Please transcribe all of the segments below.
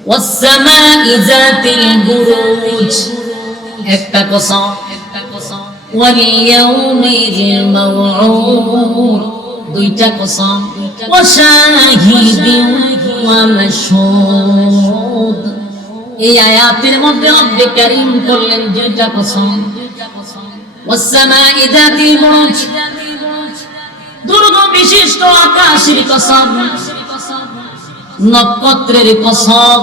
والسماء ذات البروج একটা কসম واليوم الموعود দুইটা কসম وشاهد ومشهود এই আয়াতের মধ্যে রব্বে কারীম করলেন দুইটা কসম والسماء ذات البروج দুর্গ বিশিষ্ট আকাশের কসম নক্ষত্রের কসম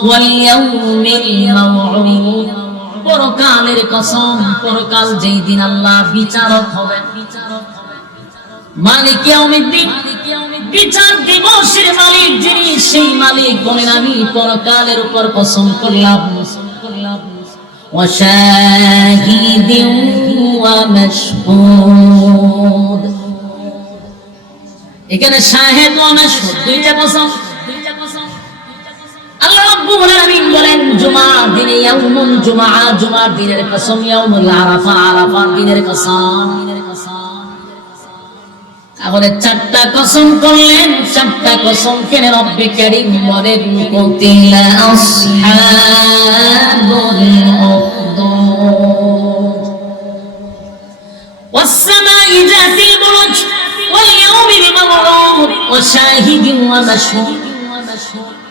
ওয়াল-ইয়াউমিল মাউউদ পরকালের কসম পরকাল যেই দিন আল্লাহ বিচারক হবেন মালিক ইয়াউমিদ্দিন বিচার দিবসের মালিক যিনি সেই মালিক বলেন আমি পরকালের উপর কসম করলাম ওয়া শাহিদিন ওয়া মাশহুদ এখানে শাহিদ ওয়া মাশহুদ দুইটা কসম আল্লাহ রাব্বুল আলামিন বলেন জুমার দিনে ইয়াউমুল জুমআ জুমার দিনের কসম ইয়াউমুল আরাফা আরাফার দিনের কসম তাহলে চারটা কসম করলেন চারটা কসম কেন রব্বে কারীম বলেন কুতিলা আসহাবুল উখদুদ ওয়াস সামাই যাতিল বুরুজ ওয়াল ইয়াউমিল মাউউদ ওয়া শাহিদিন ওয়া মাশহুদ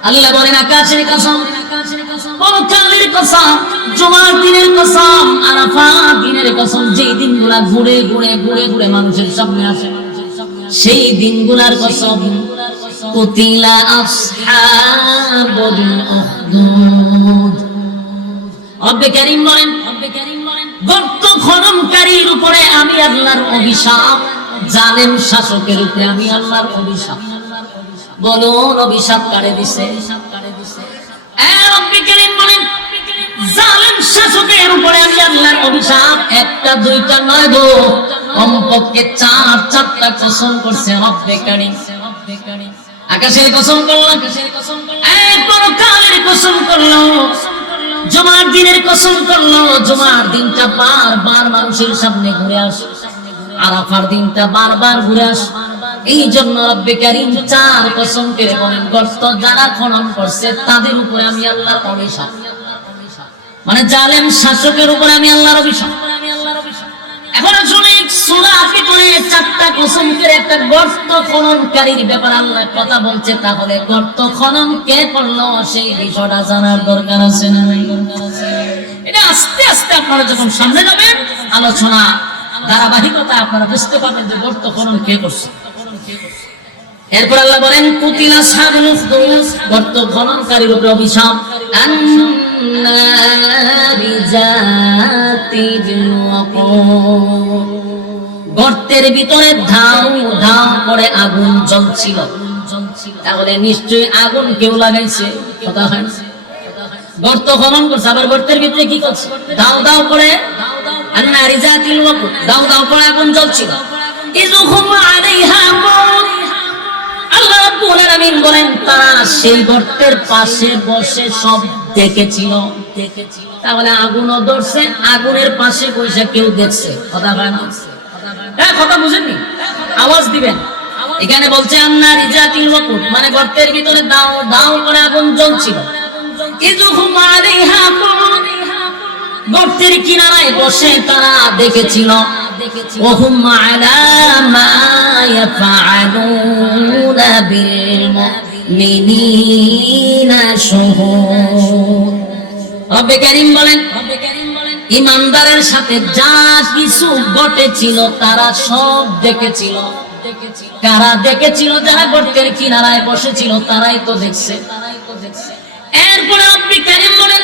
আল্লাহ বলেন আকাশের কসম পরকালের কসম জুমার দিনের কসম আরাফাত দিনের কসম যেই দিনগুলা ঘুরে ঘুরে ঘুরে ঘুরে মানুষের সামনে আসে সেই দিনগুলার কসম কুতিলা আসহাবুল উখদুদ রব্বে কারীম বলেন গর্ত খননকারীর উপরে আমি আল্লাহর অভিশাপ জালেম শাসকের উপরে আমি আল্লাহর অভিশাপ বলুন অভিশাপ কারে দিছে রব্বে কারীম বলেন জালেম শাসকের উপরে আমি আল্লাহর অভিশাপ একটা দুইটা নয় গো কমপক্ষে চারটা কসম করছে রব্বে কারীম আকাশের কসম করলো পরকালের কসম করলো জুমার দিনের কসম করলো জুমার দিনটা বারবার মানুষের সামনে ঘুরে আসে আরাফার দিনটা বারবার ঘুরে আসে এই জন্য রব্বে কারীম চার কসম করে বলেন গর্ত যারা খনন করছে তাদের উপরে আমি আল্লাহর অভিশাপ মানে জালেম শাসকের উপরে আমি আল্লাহর অভিশাপ এখন আসলে সূরা ফিতরে চারটা কসম করে একটা গর্ত খননকারীর ব্যাপারে আল্লাহ কথা বলছে তাহলে গর্ত খনন কে করলো সেই বিষয়টা জানার দরকার আছে না এটা আস্তে আস্তে আপনারা যখন সামনে যাবেন আলোচনা ধারাবাহিকতা আপনারা বুঝতে পারবেন যে গর্ত খনন কে করছে এরপর আল্লাহ বলেন কুতিলা আসহাবুল উখদুদ গর্ত খননকারীর উপরে অভিশাপ আন্নারি যাতিল ওয়াকুদ গর্তের ভিতরে ধাউ ধাউ করে আগুন জ্বলছিল তাহলে নিশ্চয়ই আগুন কেউ লাগাইছে কথা হয় গর্ত খনন করছে আবার গর্তের ভিতরে কি করছে দাও দাও করে আন্নারি যাতিল ওয়াকুদ দাও দাও করে আগুন জ্বলছিল ইযহুম আলাইহা মাউত আল্লাহ রাব্বুল আলামিন বলেন তারা সেই গর্তের পাশে বসে সব দেখেছিল তাহলে আগুনও ধরছে আগুনের পাশে বসে কেউ দেখছে কথা হয় না কথা বুঝেননি আওয়াজ দিবেন এখানে বলছে আন্নারি যাতিল ওয়াকুদ মানে গর্তের ভিতরে দাও দাও করে আগুন জ্বলছিল ইযহুম আলাইহা মাউত গর্তের কিনারায় বসে তারা দেখেছিল ওহুম আলা মা ইয়াফআলুনা বিল মুমিনিনা শুহুদ রব্বে কারীম বলেন ঈমানদারের সাথে যা কিছু ঘটেছিল তারা সব দেখেছিল কারা দেখেছিল যারা গর্তের কিনারায় বসেছিল তারাই তো দেখছে এরপরে রব্বে কারীম বলেন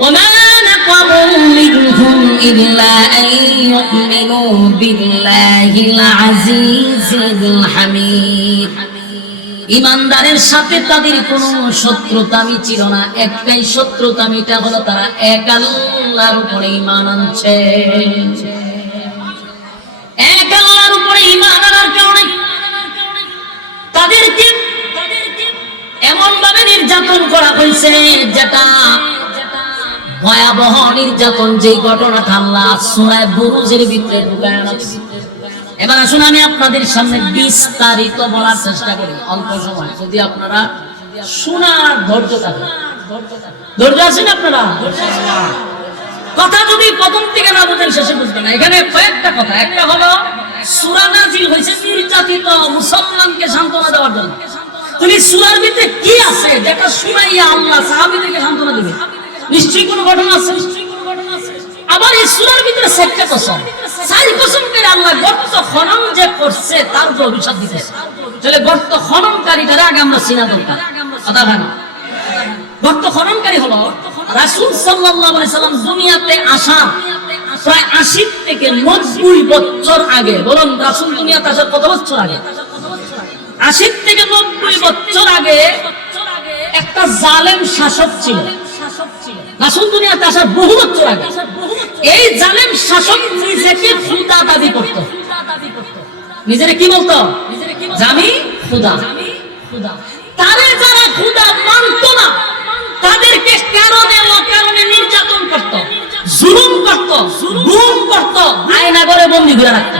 وما نقموا منهم إلا أن يؤمنوا بالله العزيز الحميد ঈমানদারের সাথে তাদের কোনো শত্রুতামি ছিল না একটাই শত্রুতামিটা হলো তারা এক আল্লাহর উপরে ঈমান আনছে এক আল্লাহর উপরে ঈমান আনার কারণে তাদেরকে এমন ভাবে নির্যাতন করা হয়েছে যেটা ভয়াবহ নির্যাতন যে ঘটনাটা আল্লাহ সূরা বুরুজের ভিতরে ঢুকায় আনছে এবার আসুন আমি আপনাদের সামনে বিস্তারিত বলার চেষ্টা করি অল্প সময় যদি আপনারা শোনার ধৈর্য থাকে। ধৈর্য আছেন আপনারা? কথা যদি প্রথম থেকে না বুঝেন শেষে বুঝবেন না। এখানে কয়েকটা কথা। একটা হলো সূরা নাযিল হয়েছে নির্যাতিত মুসলমানকে সান্ত্বনা দেওয়ার জন্য। তুমি সূরার ভিতরে কি আছে যেটা শুনাইয়া আল্লাহ সাহাবীদেরকে সান্ত্বনা দিবে? নিশ্চয়ই কোনো ঘটনা আছে। আবার এই সূরার ভিতরে চারটা কসম, চার কসম করে আল্লাহ গর্ত খনন যে করছে তার উপর অভিশাপ দিতেছে। তাহলে গর্ত খননকারীটার আগে আমরা চিনা দরকার। কথা হয় না? গর্ত খননকারী হলো রাসূল সাল্লাল্লাহু আলাইহি সাল্লাম দুনিয়াতে আসা প্রায় ৮০ থেকে ৯০ বছর আগে। বলুন রাসূল দুনিয়াতে আসার কত বছর আগে? ৮০ থেকে ৯০ বছর আগে একটা জালেম শাসক ছিল। রাসূল দুনিয়াতে আসার বহু বছর আগে এই জালেম শাসক নিজেকে খোদা দাবি করত। নিজেকে কি বলতো? আমি খোদা। তারে যারা খোদা মানত না তাদেরকে কারণে অকারণে নির্যাতন করত, জুলুম করত, গুম করত, আয়না ঘরে বন্দী করে রাখত।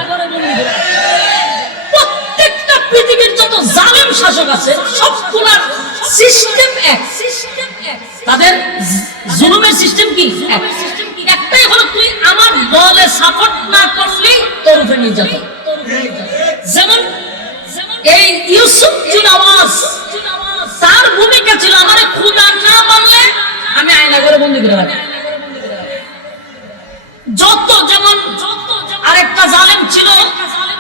প্রত্যেকটা পৃথিবীর যত জালেম শাসক আছে সবগুলার সিস্টেম এক। তাদের জুলুমের সিস্টেম কি? একটাই হলো তুই আমার দলে সাপোর্ট না করলেই তোর উপরে নির্যাতন। যেমন এই ইউসুফ জুনাওয়াজ, তার ভূমিকা ছিল আমারে খোদা না মানলে আমি আয়না ঘরে বন্দী করে রাখি। যেমন আরেকটা জালেম ছিল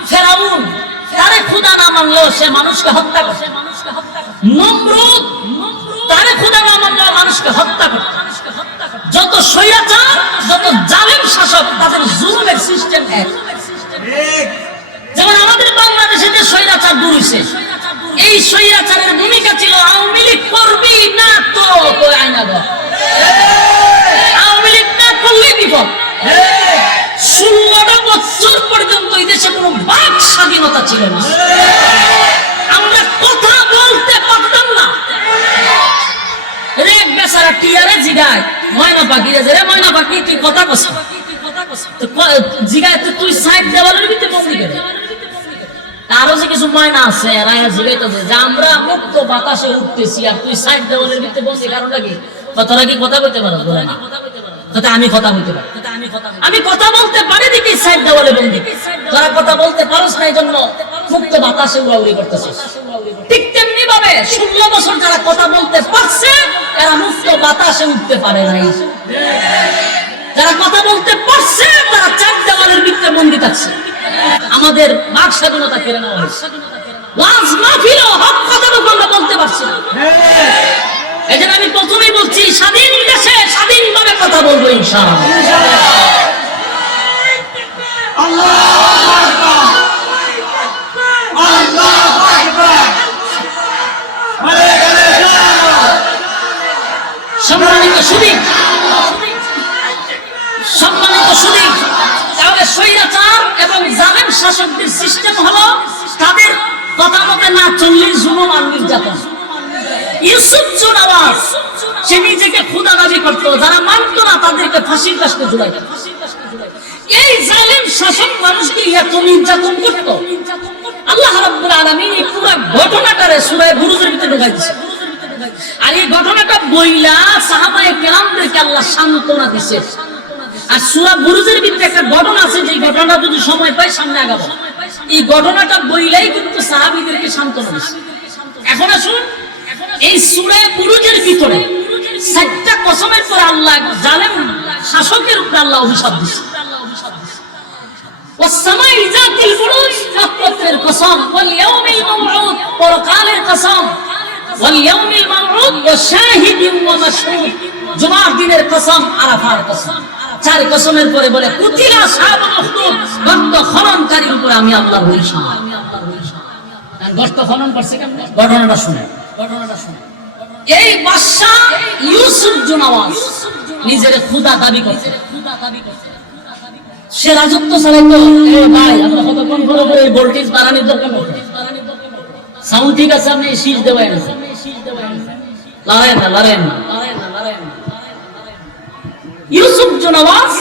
ফেরাউন, তারে খোদা না মানলেও সে মানুষকে হত্যা করে। নমরুদ, তারে খোদা না মানলেও মানুষকে হত্যা করে। যত স্বৈরাচার, যত জালেম শাসক তাদের জুলুমের সিস্টেম এক। যেমন আমাদের বাংলাদেশে যে স্বৈরাচার দূর হইছে, এই স্বৈরাচারের ভূমিকা ছিল আওয়ামী লীগ করবি না তো আয়না ঘর, আওয়ামী লীগ না করলে বিপদ। 16টা বছর পর্যন্ত এই দেশে কোনো বাক স্বাধীনতা ছিল না। আমরা কথা বলতে পারতাম না। রে বেচারা টিয়ারে জিগায় ময়না পাখি রে, ময়না পাখি তুই কথা কস, জিগায় তুই সাইড দেওয়ালের ভিতরে বন্দি করে। আরো যে কিছু ময়না আছে এরা জিগাইতেছে যে আমরা মুক্ত বাতাসে উঠতেছি আর তুই সাইড দেওয়ালের ভিতরে বন্দি। কারণটা কি? তোরা কি কথা বলতে পারো? বলে না। আমি কথা বলতে পারি, আমি কথা বলতে পারি দেখি সাইড দেওয়ালে বন্দি। যারা কথা বলতে পারোস না এই জন্য মুক্ত বাতাসে উড়াউড়ি করতেছিস। ঠিক তেমনি ভাবে 16 বছর যারা কথা বলতে পারছে এরা মুক্ত বাতাসে উঠতে পারে নাই। যারা কথা বলতে পারছে তারা চার দেওয়ালের ভিতরে বন্দি থাকছে। আমাদের বাক স্বাধীনতা কেড়ে নেওয়া হয়েছে। ওয়াজ মাহফিলও হক কথাটুকু আমরা বলতে পারছি না। এই জন্য আমি প্রথমেই বলছি স্বাধীন দেশে স্বাধীনভাবে কথা বলবো ইনশাআল্লাহ। আল্লাহু আকবার, আল্লাহু আকবার। সম্মানিত সুধী, তাহলে স্বৈরাচার এবং জালেম শাসকদের সিস্টেম হলো তাদের কথা মতে না চললে জুলুম আর নির্যাতন। ইউসুফ জুনাওয়াজ সে নিজেকে খোদা দাবি করত, যারা মানত না তাদেরকে ফাঁসির কাস্টে ঝুলাইত। এই জালেম শাসক মানুষকে এত নির্যাতন করত, আল্লাহ রাব্বুল আলামিন এই পুরো ঘটনাটারে সূরা বুরুজের ভিতরে ঢুকাই দিয়েছে। আর এই ঘটনাটা বইলা সাহাবায়ে কেরামদেরকে আল্লাহ সান্ত্বনা দিয়েছে। আর সূরা বুরুজের ভিতরে একটা ঘটনা আছে, যে ঘটনাটা যদি সময় পাই সামনে আগাবো। এই ঘটনাটা বইলাই কিন্তু সাহাবীদেরকে সান্ত্বনা দিয়েছে। এখন আসুন এই সূরা বুরুজের ভিতরে 7টা কসমের পর আল্লাহ জালেম শাসকের উপর আল্লাহ অভিশাপ দিয়েছে। والسماء ذات البروج নক্ষত্রের কসম, واليوم الموعود পরকালের কসম, واليوم الموعود وشاهد ومشهود জুমার দিনের কসম, আরাফার কসম। 4 কসমের পরে বলে কুতিলা আসহাবুল উখদুদ, গর্ত খননকারীর উপর আমি আল্লাহর অভিশাপ। আর গর্ত খনন করছে কেন? ঘটনাটা শুনে। এই বাদশা ইউসুফ জুনাওয়াজ নিজের খোদা দাবি করছে। সে রাজত্ব চালাইতো। ভাই আমরা কতক্ষণ করে এই ভোল্টেজ বাড়ানোর দরকার নেই। সাউন্ড ঠিক আছে, আপনি শীষ দেবেন না, লড়েন না। ইউসুফ জুনাওয়াজ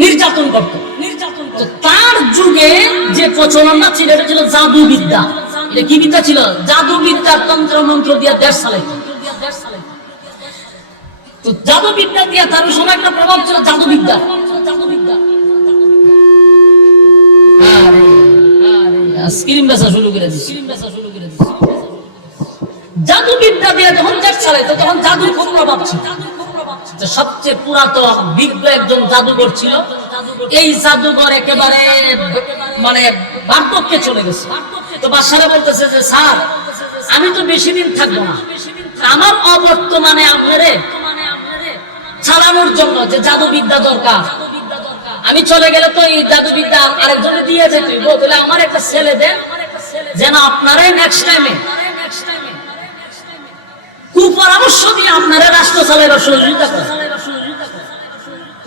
নির্যাতন করত। তার যুগে যে প্রচলনটা ছিল এটা ছিল জাদু বিদ্যা। এটা কি বিদ্যা ছিল? জাদু বিদ্যা, তন্ত্র মন্ত্র দিয়া দেশ চালাইতো। তো জাদু বিদ্যা দিয়া তার সময় একটা প্রভাব ছিল জাদু বিদ্যা। স্ক্রিন বেচা শুরু করে দিচ্ছে। জাদু বিদ্যা দিয়ে যখন দেশ চালাইতো তখন জাদুর খুব প্রভাব ছিল। সবচেয়ে পুরাতন বিজ্ঞ একজন জাদুঘর ছিল। এই জাদুঘর একেবারে মানে বার্ধক্যে চলে গেছে। তো বাদশারা বলতেছে যে স্যার, আমি তো বেশি দিন থাকবো না, আমার অবর্তমানে আপনারে চালানোর জন্য যে জাদু বিদ্যা দরকার, আমি চলে গেলে তো এই জাদু বিদ্যা আরেকজনে দিয়ে যেতে বলে আমার একটা ছেলে দেন, যেন আপনারাই নেক্সট টাইমে কুপরামর্শ দিয়ে আপনারা রাষ্ট্র চালাইবার সহযোগিতা করে।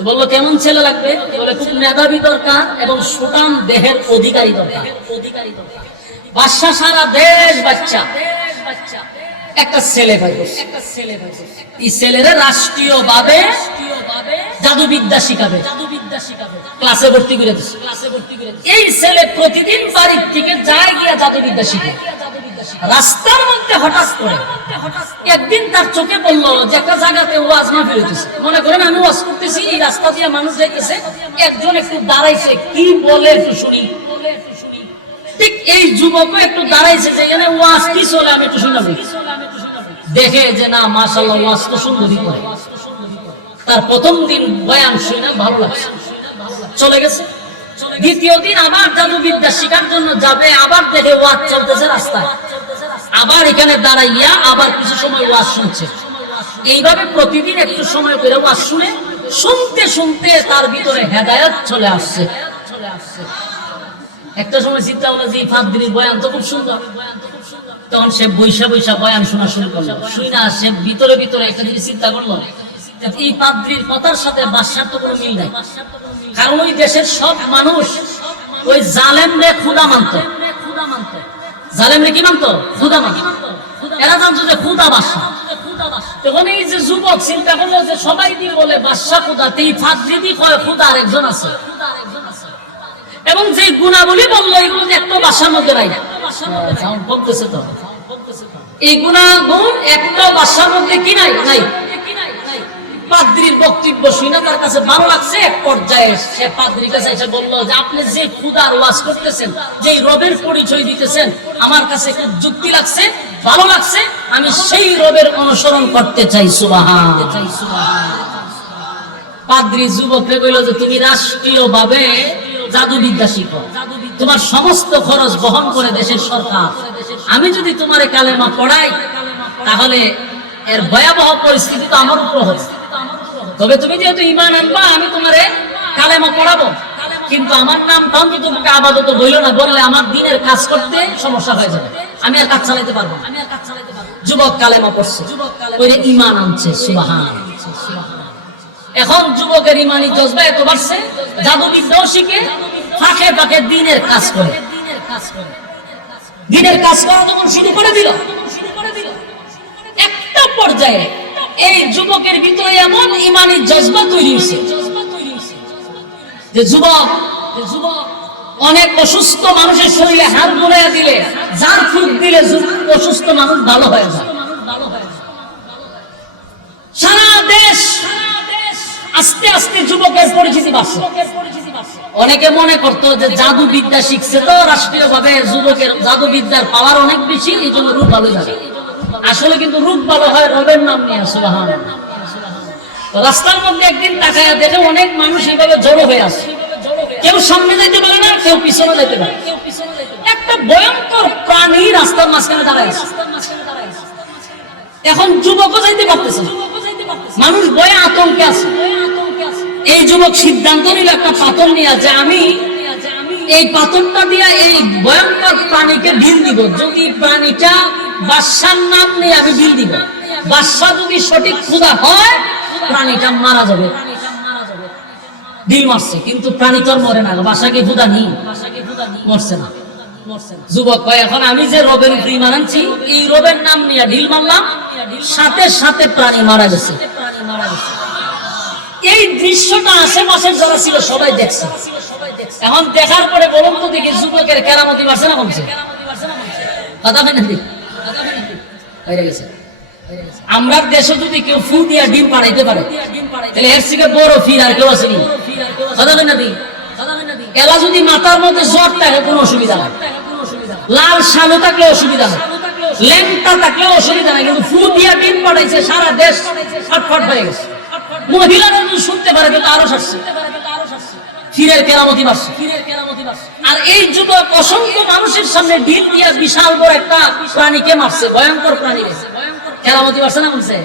বললো কেমন ছেলে লাগবে? বলে খুব মেধাবী দরকার এবং সুঠাম দেহের অধিকারী দরকার। বাদশা সারা দেশ বাচ্চা একটা ছেলে ভাই, এই ছেলেরা রাষ্ট্রীয় ভাবে জাদুবিদ্যা শিখাবে, ক্লাসে ভর্তি করে দিচ্ছে। এই ছেলে প্রতিদিন বাড়ির থেকে যায় গিয়া জাদুবিদ্যা শিখে। রাস্তার মধ্যে হঠাৎ করে একদিন তার চোখে পড়লো যে একটা জায়গাতে ওয়াজ মাহফিল হইতেছে। মনে করেন আমি ওয়াজ করতেছি, এই রাস্তা দিয়ে মানুষ যাইতেছে, একজন একটু দাঁড়াইছে, কি বলে একটু শুনি। ঠিক এই যুবকও একটু দাঁড়াইছে, যেখানে ওয়াজ কি চলে আমি একটু শুনলাম। দেখে যে না মাশাআল্লাহ ওয়াজ তো সুন্দরই করে। তার প্রথম দিন বয়ান শুনে ভালো লাগছে, চলে গেছে। দ্বিতীয় দিন আবার জাদুবিদ্যা শিখার জন্য যাবে, আবার দেখে ওয়াজ চলতেছে রাস্তায়, আবার এখানে দাঁড়াইয়া আবার কিছু সময় ওয়াজ শুনছে। এইভাবে প্রতিদিন একটু সময় করে ওয়াজ শুনে শুনতে শুনতে তার ভিতরে হেদায়েত চলে আসছে। একটা সময় চিন্তা হলো যে ফাদরির বয়ান তো খুব সুন্দর, তখন সে বৈশা বৈশা বয়ান শোনা শুরু করলো। শুই না সে ভিতরে ভিতরে একটা জিনিস চিন্তা করলো, এই পাদ্রীর কথার সাথে বাদশার তো কোনো মিল নাই। কারণ ওই দেশের সব মানুষ ওই জালেমরে খুদা মানত। জালেমরে কি মানত? খুদা মানত। এরা জানতো যে খুদা বাদশা। তখন এই যে যুবক চিন্তা করলো যে সবাই দিয়ে বলে বাদশা খুদা, এই ফাদরি দিয়ে কয় খুদা আরেকজন আছে, এবং যে গুণাবলী বললো এগুলো যে একটা বাসার মধ্যে নাই। বলতেছে তো এই গুণাগুণ একটা বাসার মধ্যে কি নাই? নাই। পাদ্রীর বক্তব্য শুনে তার কাছে ভালো লাগছে। এক পর্যায়ে সে পাদ্রীর কাছে এসে বলল যে আপনি যে খুদার ওয়াজ করতেছেন, যে রবের পরিচয় দিতেছেন, আমার কাছে খুব যুক্তি লাগছে, ভালো লাগছে, আমি সেই রবের অনুসরণ করতে চাই। সুবহানাল্লাহ। পাদ্রী যুবককে কইল যে তুমি রাষ্ট্রীয় ভাবে জাদুবিদ্যা শিখো, তোমার সমস্ত খরচ বহন করে দেশের সরকার। আমি যদি তোমার কালেমা পড়াই তাহলে এর ভয়াবহ পরিস্থিতি তো আমার উপর হবে। তবে তুমি যেহেতু ঈমান আনবা, আমি তোমারে কালেমা পড়াবো, কিন্তু আমার নাম তো তোমাকে আপাতত বইল না, বললে আমার দিনের কাজ করতে সমস্যা হয়ে যাবে, আমি আর কাজ চালাইতে পারবো না। যুবক কালেমা পড়ছে, ওই ঈমান আনছে। সুবহানাল্লাহ। এখন যুবকের ঈমানি জজবা এত বাড়ছে, জাদুবিদ্যাও শিখে ফাঁকে ফাঁকে দিনের কাজ করে। দিনের কাজ করা যখন শুরু করে দিল, একটা পর্যায়ে এই যুবকের ভিতরে এমন ঈমানি জজবা তৈরি হয়েছে যে যুবক অনেক অসুস্থ মানুষের শরীরে হাত বুলাইয়া দিলে, যার ফুক দিলে অসুস্থ মানুষ ভালো হয়ে যায়। সারা দেশ আস্তে আস্তে যুবকের পরিচিতি বাড়ছে। অনেকে মনে করতো যে জাদু বিদ্যা শিখছে তো রাষ্ট্রীয় ভাবে যুবকের জাদু বিদ্যার পাওয়ার অনেক বেশি, এই জন্য রূপ ভালো যাবে। আসলে কিন্তু রূপ ভালো হয় রবের নাম নিয়ে। সুবহানাল্লাহ। রাস্তার মধ্যে একদিন তাকায়া দেখে অনেক মানুষ এইভাবে জড়ো হয়ে আসে, কেউ সামনে যাইতে পারে না, কেউ পিছনে যাইতে পারে। একটা ভয়ঙ্কর প্রাণী রাস্তার মাঝখানে দাঁড়ায় আছে। এখন যুবকও যাইতে পারতেছে না, মানুষ ভয়ে আতঙ্কে আছে। এই যুবক সিদ্ধান্ত নিল একটা পাথর নিয়ে, যে আমি এই পাথরটা দিয়ে এই ভয়ঙ্কর প্রাণীকে ঢিল দিব। যদি প্রাণীটা বাদশার নাম নিয়ে আমি ঢিল দিব, বাদশা যদি সঠিক খুদা হয় প্রাণীটা মারা যাবে। ঢিল মারছে, কিন্তু প্রাণী তো মরে না। বাদশাকে খুদা নেই, মরছে না। যুবক কয় এখন আমি যে রবের উপর ঈমান আনছি, এই রবের নাম নিয়ে ঢিল মারলাম, সাথে সাথে প্রাণী মারা গেছে। এই দৃশ্যটা আশেপাশের যারা ছিল সবাই দেখছে। এখন দেখার পরে বলুন তো দেখি যুবকের কেরামতি বাড়ছে না কমছে? কথা বলেন নাকি হয়ে গেছে। আমরা দেশে যদি কেউ ফু দিয়া ডিম পাড়াইতে পারে তাহলে এর থেকে বড় ফির আর কেউ আসেনি। কথা বলেন নাকি এলা যদি মাথার মধ্যে জ্বর থাকে কোনো অসুবিধা নাই, লাল সালো থাকলে অসুবিধা নাই, ল্যাংটা থাকলে অসুবিধা নাই, কিন্তু ফু দিয়া ডিম পাড়াইছে সারা দেশ ফটফট হয়ে গেছে। মহিলারা যদি শুনতে পারে তো আরো শাস্তি, ফিরের কেরামতি বাড়ছে। আর এই যুবক অসংখ্য মানুষের সামনে ডিম দিয়া বিশাল বড় একটা প্রাণীকে মারছে, ভয়ঙ্কর প্রাণীকে। কেরামতি বাড়ছে না বলছে?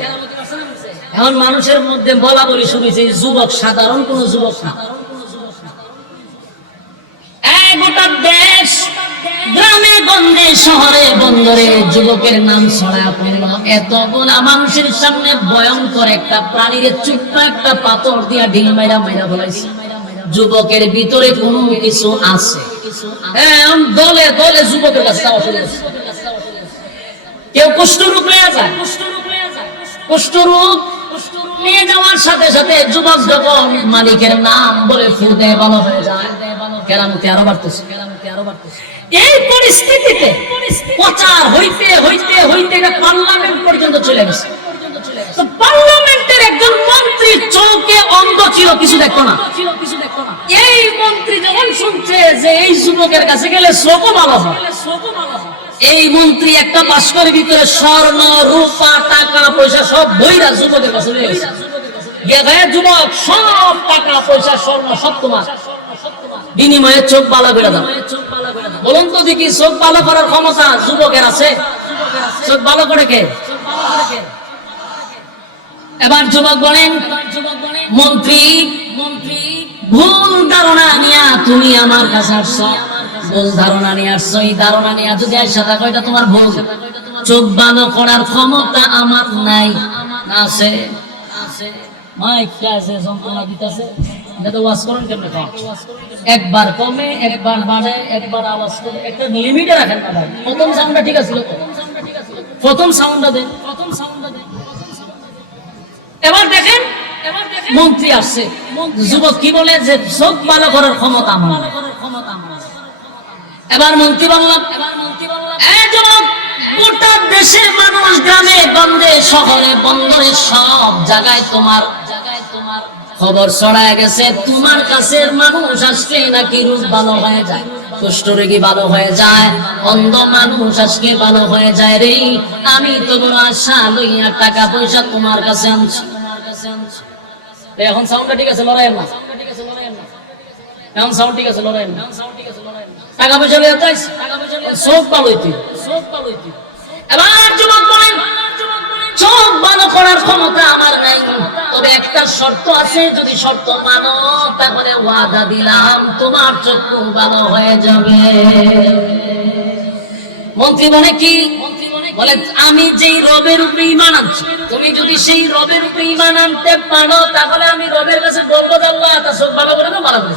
এখন মানুষের মধ্যে বলা বলি শুরু হয়েছে যুবক সাধারণ কোন যুবক না, গোটা দেশ গ্রামে গঞ্জে শহরে বন্দরে যুবকের নাম ছড়া পড়ল। এতগুলা মানুষের সামনে ভয়ঙ্কর একটা প্রাণীর ছোট্ট একটা পাথর দিয়া ঢিল মাইরা মাইরা বলাইছে। যুবকের ভিতরে কোনো কিছু আছে, দলে দলে যুবকের কাছে কেউ কুষ্ঠরোগ নিয়ে যায়, কুষ্ঠরোগ নিয়ে যাওয়ার সাথে সাথে যুবক যখন মালিকের নাম বলে ফু দেয় ভালো হয়ে যায়। কেরামতি আরো বাড়তেছে। এই পরিস্থিতিতে প্রচার হইতে হইতে হইতে পার্লামেন্ট পর্যন্ত চলে গেছে। তো পার্লামেন্টের একজন মন্ত্রী চোখে অন্ধ ছিল, কিছু দেখতো না। এই মন্ত্রী যখন শুনছে যে এই যুবকের কাছে গেলে চোখও ভালো হয়, এই মন্ত্রী একটা বাস্কের ভিতরে স্বর্ণ রূপা টাকা পয়সা সব বইরা যুবকের কাছে নিয়ে গেছে। যুবক সব টাকা পয়সা স্বর্ণ সব তোমার, বিনিময়ে চোখ ভালো করে দাও। বলুন তো দেখি চোখ ভালো করার ক্ষমতা যুবকের আছে? চোখ ভালো করে কে? এবার যুবক বলেন মন্ত্রী ভুল ধারণা নিয়া তুমি আমার কাছে আসছো, ভুল ধারণা নিয়ে আসছো। এই ধারণা নিয়ে যদি আসা থাকো এটা তোমার ভুল। চোখ ভালো করার ক্ষমতা আমার নাই। আছে মাইকটা আছে, যন্ত্রণা দিতেছে, এটা ওয়াজ করেন কেমনে? একবার কমে একবার বাড়ে একবার আওয়াজ করে, একটা লিমিটে রাখেন না ভাই। প্রথম সাউন্ডটা ঠিক আছে, প্রথম সাউন্ডটা দেন। এবার দেখেন মন্ত্রী আসছে, যুবক কি বলে যে চোখ ভালো করার ক্ষমতা আমার। এবার মন্ত্রী বললাম গোটা দেশের মানুষ গ্রামে গঞ্জে শহরে বন্দরে সব জায়গায় তোমার খবর ছড়ায় গেছে। তোমার কাছের মানুষ আসলে নাকি রোগ ভালো হয়ে যায়, কুষ্ঠরোগী ভালো হয়ে যায়, অন্ধ মানুষ আজকে ভালো হয়ে যায় রে। আমি তো বড় আশা লইয়া টাকা পয়সা তোমার কাছে আনছি। এখন সাউন্ডটা ঠিক আছে, লড়াই না। এখন সাউন্ড ঠিক আছে, লড়াই না। টাকা পয়সা লইয়া যাইস, সব ভালো হইতে। এবার যুবক বলেন চোখ ভালো করার ক্ষমতা আমার নাই, তবে একটা শর্ত আছে, যদি শর্ত মানো তাহলে ওয়াদা দিলাম তোমার চক্ষু ভালো হয়ে যাবে। মন্ত্রী বলে কি? বলে আমি যেই রবের উপরে ঈমান আনছি, তুমি যদি সেই রবের উপরে ঈমান আনতে পারো তাহলে আমি রবের কাছে বলবো আল্লাহ তার চোখ ভালো করে দাও, ভালো করে।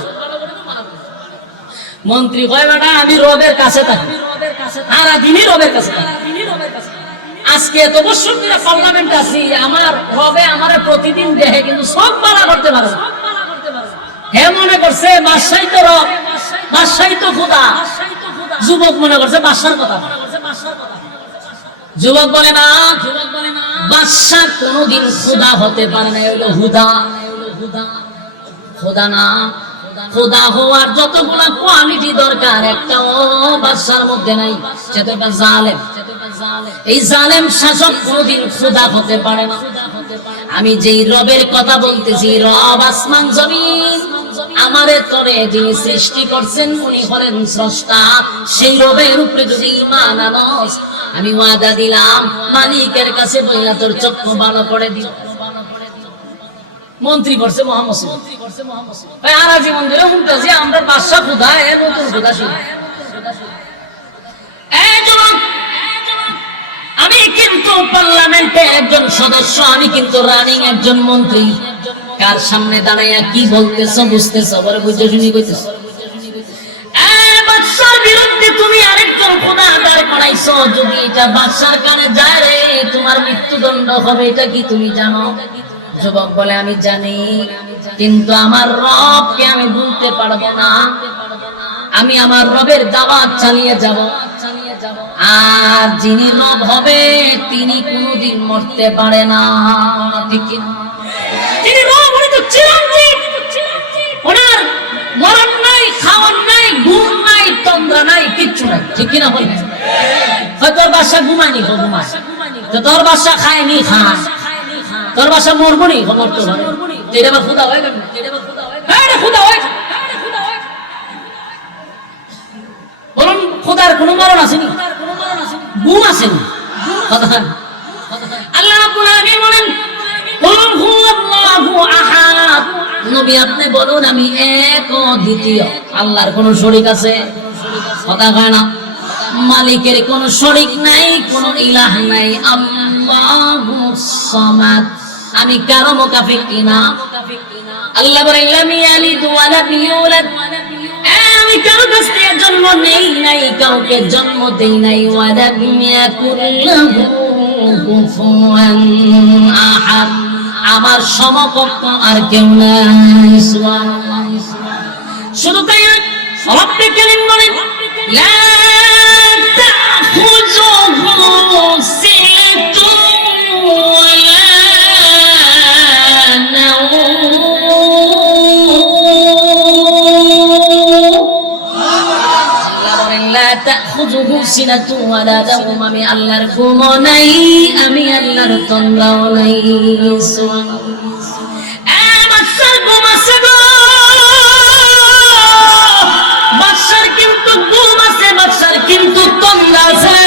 মন্ত্রী কয় বেটা আমি রবের কাছে থাকি, সারা দিনই রবের কাছে থাকি। আজকে এত বছর ধরে পার্লামেন্ট আছি, আমার রবে আমার প্রতিদিন দেখে কিন্তু সব ভালো করতে পারে না। হে মনে করছে বাদশাহী তো রব, বাদশাহী তো খোদা। যুবক মনে করছে বাদশার কথা। যুবক বলে না, বাদশা কোনদিন খোদা হতে পারে না, হলো হুদা। খোদা না, খোদা হওয়ার যতগুলা কোয়ালিটি দরকার একটাও বাদশার মধ্যে নাই। সেটা একটা জালেম। এই জালেম শাসক কোনদিন খোদা হতে পারে না। আমি যেই রবের কথা বলতেছি, রব আসমান জমিন আমারে তরে যিনি সৃষ্টি করছেন উনি হলেন স্রষ্টা। সেই রবের উপরে যদি ঈমান আনস, আমি ওয়াদা দিলাম মালিকের কাছে বইলা তোর চক্ষু ভালো করে দিও। মন্ত্রী করছে মোহাম্মদ, আর জীবন ধরে শুনতেছি আমরা বাদশা খোদা, এর নতুন খোদা শুধু। আমি কিন্তু পার্লামেন্টের একজন সদস্য, আমি কিন্তু রানিং একজন মন্ত্রী। কার সামনে দাঁড়াইয়া কি বলতেছো বুঝতেছো, বলে বুঝে শুনি কইতেছো। বাদশার বিরুদ্ধে তুমি আরেকজন খোদা দাঁড় করাইছো, যদি এটা বাদশার কানে যায় রে তোমার মৃত্যুদণ্ড হবে, এটা কি তুমি জানো? যুবক বলে আমি জানি, কিন্তু আমার রবকে আমি ভুলতে পারবো না। আমি আমার রবের দাওয়াত চালিয়ে যাব। আর যিনি রব হবে তিনি কোনোদিন মরতে পারে না, ঠিক কি না? তিনি রব উনি তো চিরঞ্জীব, ওনার মরণ নাই, খাওয়ার নাই, ঘুম নাই, তন্দ্রা নাই, কিচ্ছু নাই, ঠিক কি না বলবেন? হয়তো তোর বাসা ঘুমায়নি, ঘুমায়, তো তোর বাসা খায়নি, খায়, তোর বাসা মরবনি, মরতে পারে, এটা আবার খুদা হয় কেন? খুদা হয়, বলুন খোদার কোন মরণ আসেনি, ঘুম আসেনি। আল্লাহ রাব্বুল আলামিন বলেন কুল হুয়াল্লাহু আহাদ, নবী আপনি বলুন আমি এক ও দ্বিতীয়। আল্লাহর কোন শরীক আছে? কথা কয় না। মালিকের কোন শরীক নাই, কোন ইলাহ নাই। আল্লাহুস সামাদ, আমি কারো মুকাফিক কিনা। আল্লাহ বলেন লাম ইয়ালিদ ওয়া লাম ইউলাদ, আমি কারো কাছ থেকে জন্ম নেই নাই, কাউকে জন্ম দেই নাই। ওয়া লাম ইয়াকুল লাহু কুফুয়ান আহাদ, আমার সমকক্ষ আর কেউ নাই। সুবহানাল্লাহ। শুধু তাই না, রব্বুল কারীম বলেন লা তাখুযুহু সিনাতুন ওয়ালা নাওম, আমি আল্লাহর ঘুম নাই, আমি আল্লাহর তন্দ্রাও নাই। বাদশার কিন্তু ঘুম আছে, বাদশার কিন্তু তন্দ্রা আছে।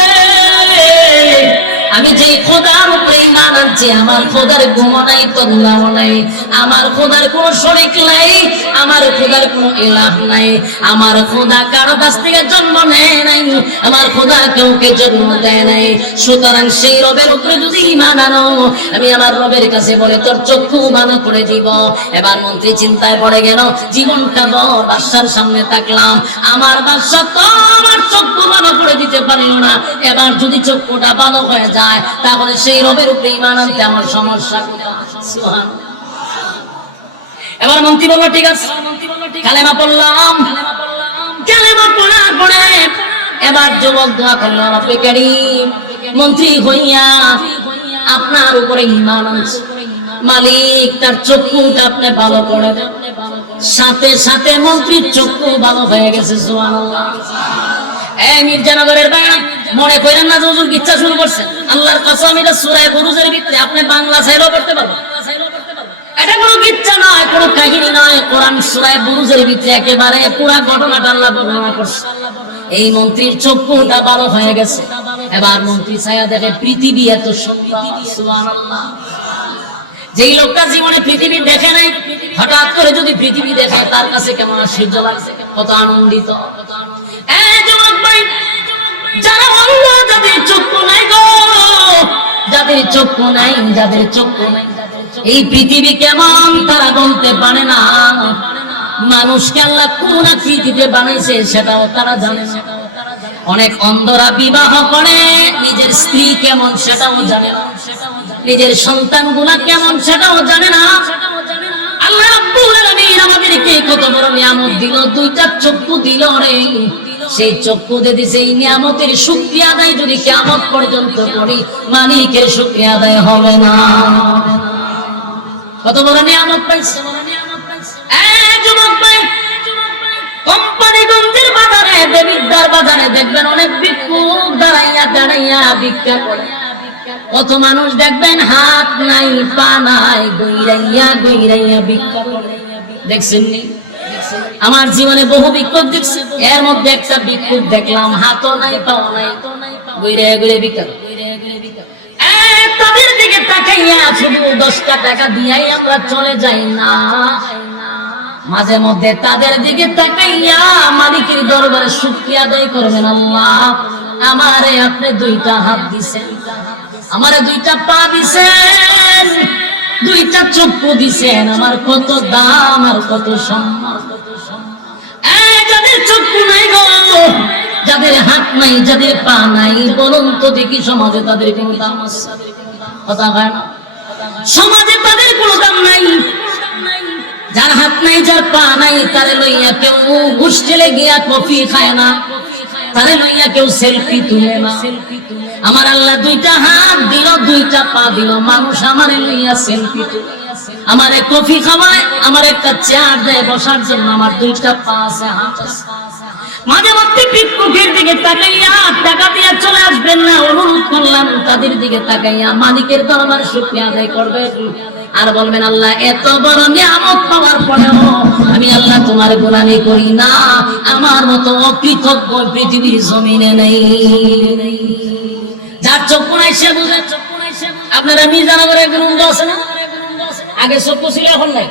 আমি যে খোদার উপরে ঈমান আনছি, আমার খোদার ঘুম নাই, তন্দ্রাও নাই, আমার খোদার কোন শরীক নাই, আমার খোদার কোন ইলাহ নাই, আমার খোদা কারো কাছ থেকে জন্ম নেয় নাই, আমার খোদা কাউকে জন্ম দেয় নাই। সুতরাং সেই রবের উপরে যদি ঈমান আনো, আমি আমার রবের কাছে বলে তোর চক্ষু ভালো করে দিব। এবার মন্ত্রী চিন্তায় পড়ে গেল, জীবনটা বড় বাদশার সামনে থাকলাম, আমার বাদশা তো আমার চক্ষু ভালো করে দিতে পারলো না। এবার যদি চক্ষুটা ভালো হয়ে যায়, তাহলে সেই রবের উপরে ঈমান আনতে আমার সমস্যা কোথায়? সুবহানাল্লাহ। এবার মন্ত্রী বলল ঠিক আছে, কালেমা পড়লাম। কালেমা পড়ার পরে এবার যুবক দোয়া করলো, রব্বে কারীম, মন্ত্রী হইয়া আপনার উপরে ঈমান আনছে, মালিক তার চক্ষুটা আপনি ভালো করে দেন। সাথে সাথে মন্ত্রীর চক্ষু ভালো হয়ে গেছে। সুবহানাল্লাহ। এই মির্জানগরের বাইরে মনে করেন না হুজুর ইচ্ছা শুরু করছেন। আল্লাহর কসম, এটা সূরা বুরুজের ভিতরে আপনি বাংলা চাইলেও পড়তে পারবেন। এটা কোনো কিচ্ছা নয়, কোনো কাহিনী নয়, কোরআন সূরা বুরুজের ভিতরে একেবারে পুরো ঘটনাটা আল্লাহ বর্ণনা করছে। এই মন্ত্রীর চক্ষুটা ভালো হয়ে গেছে। এবার মন্ত্রী ছায়া দেখে পৃথিবী এত সুন্দর। সুবহানাল্লাহ। যেই লোকটা জীবনে পৃথিবী দেখে নাই, হঠাৎ করে যদি পৃথিবী দেখে, তার কাছে কেমন আশ্চর্য লাগছে, কত আনন্দিত। যারা অন্ধ, যাদের চক্ষু নাই গো, যাদের চক্ষু নাই, যাদের চক্ষু নাই, এই পৃথিবী কেমন তারা বলতে পারে না। মানুষকে আল্লাহ কোন আকৃতিতে বানাইছে সেটাও তারা জানে না। অনেক অন্ধরা বিবাহ করে, নিজের স্ত্রী কেমন সেটাও জানে না, নিজের সন্তানগুলা কেমন সেটাও জানে না। আল্লাহ রাব্বুল আলামিন আমাদেরকে কত বড় নিয়ামত দিল, দুইটা চক্ষু দিল রে। সেই চক্ষু দিয়ে সেই নিয়ামতের শুকরিয়া আদায় যদি কিয়ামত পর্যন্ত করি, মালিকের শুকরিয়া আদায় হবে না। কত বড় নিয়ামত পাইছে। যুবক ভাই, কোম্পানিগঞ্জের বাজারে, দেবিদ্বার বাজারে দেখবেন অনেক ভিক্ষুক দাঁড়াইয়া দাঁড়াইয়া ভিক্ষা করে। কত মানুষ দেখবেন হাত নাই, পা নাই, গইরাইয়া গইরাইয়া ভিক্ষা করে। দেখছেন নি? আমার জীবনে বহু ভিক্ষুক দেখছি, এর মধ্যে একটা ভিক্ষুক দেখলাম হাতও নাই, পাও নাই, গইরাইয়া গইরাইয়া ভিক্ষা করে। তাদের দিকে তাকাইয়া শুধু 10 টাকা দিয়াই আমরা চলে যাই না, মাঝে মধ্যে তাদের দিকে তাকাইয়া মালিকের দরবারে শুকরিয়া আদায় করবেন। আল্লাহ, আমারে আপনি 2টা হাত দিছেন, আমারে 2টা পা দিছেন, 2টা চক্ষু দিছেন, আমার কত দাম আর কত সম্মান। যাদের চক্ষু নাই গো, যাদের হাত নাই, যাদের পা নাই, বলুন তো দেখি সমাজে তাদের কোনো দাম আছে? কথা হয় না, সমাজে তাদের কোনো দাম নাই। যার হাত নাই, যার পা নাই, তারে লইয়া কেউ হোস্টেলে গিয়া কফি খায় না, তারে লইয়া কেউ সেলফি তুলে না। আমার আল্লাহ দুইটা হাত দিল, দুইটা পা দিল, মানুষ আমারে লইয়া সেলফি তুলে, আমারে কফি খাওয়ায়, আমার একটা চেয়ার দেয় বসার জন্য, আমার দুইটা পা আছে, হাত আছে। মাঝে মধ্যে পিকপকের দিকে তাকাইয়া টাকা দিয়ে চলে আসবেন না, অনুরোধ করলাম তাদের দিকে তাকাইয়া মালিকের দরবারে শুকরিয়া আদায় করবেন আর বলবেন আল্লাহ এত বড় নিয়ামত পাওয়ার পরেও আমি আল্লাহ তোমার গোলামি করি না, আমার মতো অকৃতজ্ঞ পৃথিবীর জমিনে নেই। যার চক্ষু নাই সে বুঝে। আপনারা মির্জানগরে গ্রন্থ আছে না, আগে চক্ষু ছিল এখন নাই,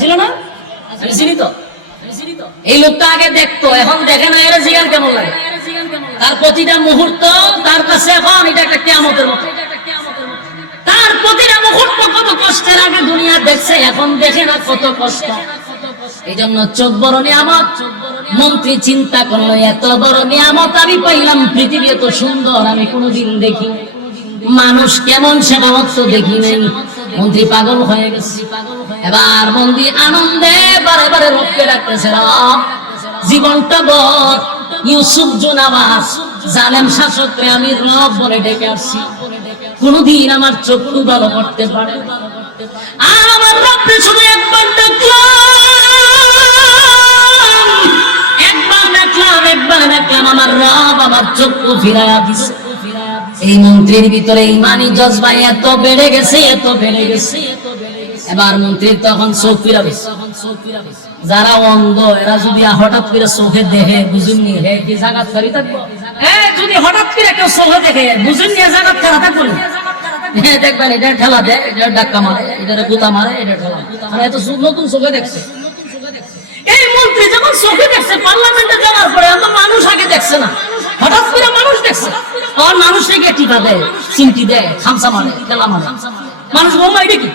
ছিল না? চিনি তো, এই লোকটা আগে দেখতো এখন দেখে না, এর জীবন কেমন লাগে, তার প্রতিটা মুহূর্ত তার কাছে এখন এটা একটা কিয়ামতের মতো। তার প্রতিটা মুহূর্ত কত কষ্টের, আগে দুনিয়া দেখছে এখন দেখে না কত কষ্ট। এই জন্য চোখ বড় নিয়ামত। মন্ত্রী চিন্তা করলো এত বড় নিয়ামত আমি পাইলাম, পৃথিবী এত সুন্দর আমি কোনোদিন দেখি, মানুষ কেমন সেটা তো দেখি নাই। মন্ত্রী পাগল হয়ে গেছে। এবার মন্ত্রী আনন্দে বারে বারে রবকে ডাকতেছে, রব জীবনটা বড় ইউসুফ জুনাবাস জালেম শাসককে আমি রব বলে ডেকে আসছি, কোনদিন আমার চক্ষু ভালো করতে পারে আর আমার রবকে শুধু একবার দেখলাম, একবার দেখলাম আমার রব আমার চক্ষু ফিরাইয়া দিছে। এই মন্ত্রীর ভিতরে ইমানি জজবা এত বেড়ে গেছে, এত বেড়ে গেছে। এবার মন্ত্রীর তখন চোখ ফিরাবে। যারা অন্ধ এরা যদি হঠাৎ করে চোখে দেখে বুঝুননি হে কি জাগাত করি থাকবো, যদি হঠাৎ করে কেউ চোখে দেখে বুঝুননি জাগাত করা থাকবো, হ্যাঁ দেখবেন এটা ঠেলা দেয়, এটা ডাক্কা মারে, এটা গুতা মারে, এটা ঠেলা, এত নতুন চোখে দেখছে। এই মন্ত্রী যখন চোখে দেখছে পার্লামেন্টে যাওয়ার পরে এত মানুষ আগে দেখছে না, হঠাৎ করে মানুষ দেখছে, আর মানুষকে টিকা দেয়, চিমটি দেয়, খামসা মারে, ঠেলা মারে। মানুষ বললো এটা কি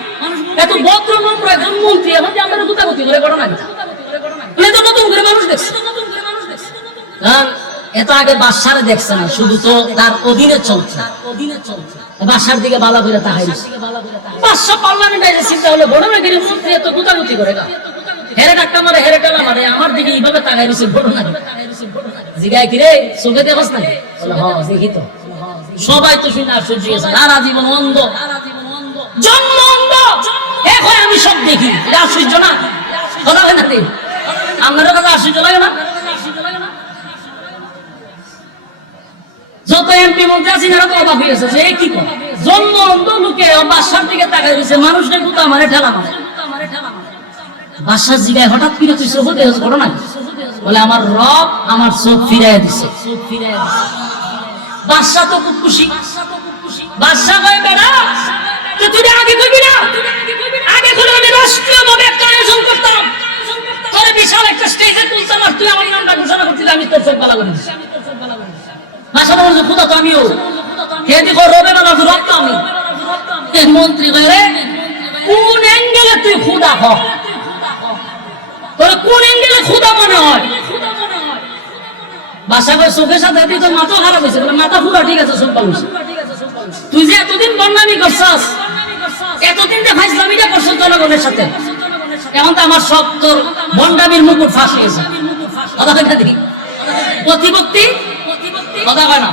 এত ভদ্র নম্র একজন মন্ত্রী এখন যে আমরা গুতাগুতি করে ঘটনা নতুন করে মানুষ দেখছে। এত আগে বাদশারে দেখছে না, শুধু তো তার অধীনে চলছে, বাদশার দিকে বালা করে তাকাই বাদশা পার্লামেন্টে এসে চিন্তা হলো ঘটনা গিরি মন্ত্রী এত গুতাগুতি করে হেরে ডাক্কা মারে, হেরে টেলা মারে, আমার দিকে এইভাবে তাকাই দিচ্ছে ঘটনা জিগায় কি রে চোখে দেখছ না? দেখি তো। সবাই তো শুনে আশ্চর্য হয়েছে, সারা জীবন অন্ধ, জন্ম অন্ধ, এখন আমি সব দেখি, এটা আশ্চর্য না? কথা হয় না? আপনাদের কাছে আশ্চর্য লাগে না? যত এমপি মন্ত্রী আছি এরা তো অবাক হয়ে গেছে যে কি করে জন্ম অন্ধ লোকে বাদশার দিকে তাকাই দিচ্ছে, মানুষকে গুতা মারে, ঠেলা মারে। বাদশার জিগায় হঠাৎ করে তুই চোখ দেখছ ঘটনা? বলে আমার রব আমার চোখ ফিরাই দিছে। বাদশা তো খুব খুশি। বাদশা কয় বেটা তুই আগে কইবি না, আগে করে আমি রাষ্ট্রীয়ভাবে একটা আয়োজন করতাম, তোরে বিশাল একটা স্টেজে তুলতাম আর তুই আমার নামটা ঘোষণা করছিস, আমি তোর চোখ বালা করে দিছি। বাদশা বলছে খুদা তো আমিও কে দেখো রবে বালা রব তো আমি। মন্ত্রী কয় রে কোন অ্যাঙ্গেলে তুই খুদা হ, তোর কোন অ্যাঙ্গেলে খুদা মনে হয়? বাদশা কয় চোখের সাথে তুই তো মাথা খারাপ হয়েছে, মাথা পুরো ঠিক আছে, চোখ ভালো। তুই যে এতদিন বন্যামি করছস, এতদিন যে ফাইজলামিটা করছস জনগণের সাথে, এখন তো আমার সব তোর বন্ডামির মুকুট ফাঁস হয়েছে। কথা কয় না দেখি প্রতিপত্তি, কথা কয় না।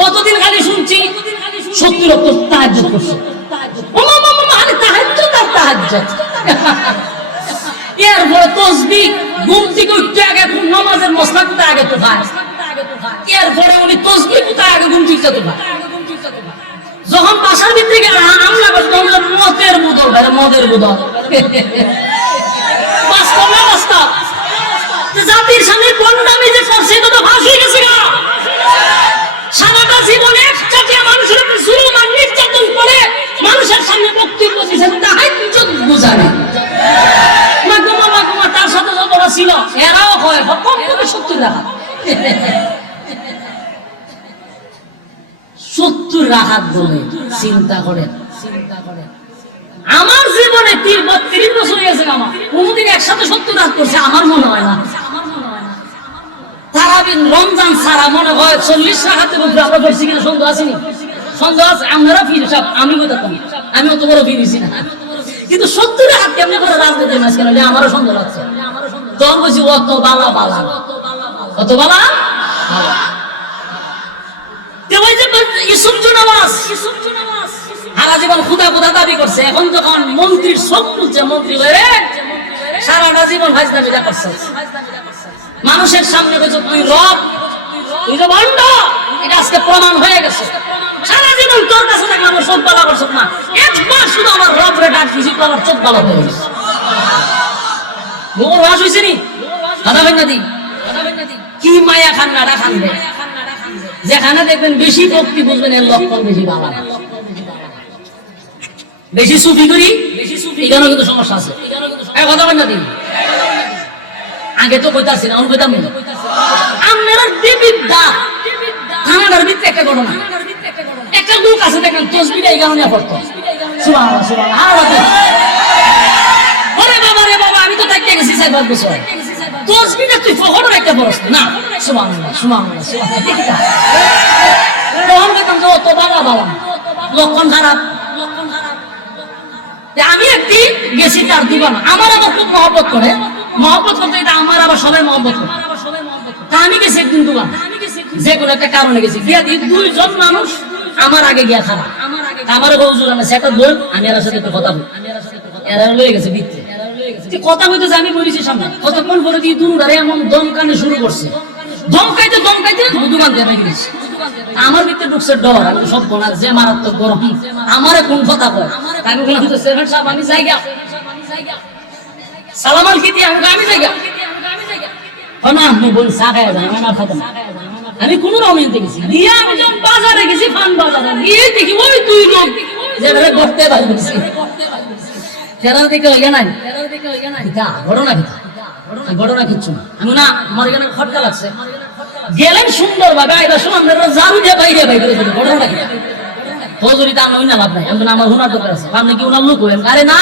কতদিন খালি শুনছি 70 লক্ষ তাহাজ্জুদ করছে, এরপরে তসবিহ ঘুম থেকে উঠতে আগে নামাজের মসলা কোথায় আগে তো ভাই, এরপরে উনি তসবিহ কোথায় আগে ঘুম থেকে তো ভাই। যখন বাসার ভিতরে হামলা করছে তখন মদের বুদল ভাই, মদের বুদল বাস্তব না বাস্তব? জাতির সামনে বন্ডামি যে করছে এটা তো ফাঁস হয়ে গেছে না? সারাটা জীবন একচাটিয়া মানুষের উপর জুলুম আর নির্যাতন করে মানুষের সামনে বক্তব্য দিয়েছেন, তাহাজ্জুদ বুঝাবে মাগমা তার সাথে যতটা ছিল এরাও হয় কম করে 70 টাকা 70 রাখাত বলে চিন্তা করেন। আমার জীবনে 32 বছর হয়ে গেছে, আমার কোনদিন একসাথে 70 রাত করছে আমার মনে হয় না। তারাবিন রমজান সারা মনে হয় 40 রাকাতের উপরে আমরা পড়ছি কিনা সন্দেহ আসেনি? সন্দেহ আছে? আপনারা ফিরে সব আমি বলতাম, আমি অত বড় ফিরেছি না, কিন্তু 70 রাকাত কেমনে করে রাজনীতির মাঝখানে আমারও সন্দেহ আছে। তখন বলছি অত বালা বালা, কত বালা ওই যে ইউসুফ জুনাওয়াজ সারা জীবন খুদা খুদা দাবি করছে, এখন যখন মন্ত্রীর সব খুলছে, মন্ত্রী হয়ে সারাটা জীবন ফাজলামিটা করছে, মানুষের সামনে বলছে তুই রব, তুই যে ভণ্ড, এটা আজকে প্রমাণ হয়ে গেছে। সারা জীবন তোর কাছে থাকলে আমার চোখ বালা করছ না, একবার শুধু আমার রব রে ডাক দিছি তো আমার চোখ বালা হয়ে গেছে। মোর ওয়াজ হইছে নি দাদা ভাই নাদি, কি মায়া খান্নাটা খানবে, যেখানে দেখবেন বেশি ভক্তি বুঝবেন এর লক্ষণ বেশি বাবা, বেশি সুফি করি এখানেও কিন্তু সমস্যা আছে। কথা বল না দিন, আগে তো কইতাছি না, আমি কইতাম আপনারা বিবিধা থানার ভিতরে একটা ঘটনা, একটা লোক আছে দেখেন তসবিটা এই কারণে পড়তো, সুবহানাল্লাহ সুবহানাল্লাহ, ওরে বাবা রে বাবা, আমি তো তাকিয়ে গেছি 4-5 বছর, তসবিটা তুই ফখরের একটা পড়ছ না, সুবহানাল্লাহ সুবহানাল্লাহ সুবহানাল্লাহ, তখন কইতাম যে তো বাবা বাবা লক্ষণ খারাপ। আমি একদিন গেছি তার দিবানা, আমার আবার খুব মহব্বত করে, মহব্বত করতে এটা আমার আবার সবাই মহব্বত করে, তা আমি গেছি একদিন দোকান, যে কোনো একটা কারণে গেছি, গিয়া দিই 2 জন মানুষ আমার আগে গিয়া খারাপ, আমার হুজুর আমি সেটা বল, আমি এর সাথে একটু কথা বলি, এরা লয়ে গেছে বিচ্ছে কথা কইতেছে, আমি বলেছি সামনে, কতক্ষণ পরে দিয়ে দুনুরারে এমন দমকানে শুরু করছে, দমকাইতে দমকাইতে দোকান দিয়ে রেখে দিচ্ছে, আমার ভিতরে ঢুকছে ডর, আমি সব বলার যে মারাত্মক গরম, আমারে কোন কথা কয়, আমি বললাম তো সেভেন সাহেব আমি যাই গা, সালামান কি দিয়ে আমি যাই গা, না আপনি বল চা খায় যান, আমার খাবো না, আমি কোন রকম গেছি, দিয়ে আমি যখন বাজারে গেছি, ফান বাজারে গিয়ে দেখি ওই 2 লোক যেটা করতে পারছি, যারা দেখে হইয়া নাই, ঘটনা কি ঘটনা কিচ্ছু না, আমি না আমার এখানে খটকা লাগছে, গেলেন সুন্দর ভাবে আইবা শুনুন, আমরা জারু দিয়ে বাইরে বাইরে ঘটনা কি হজুরিতে আমরা না লাভ নাই, আমি আমার হুনার দরকার আছে, আপনি কি উনার লোক হইলেন? আরে না,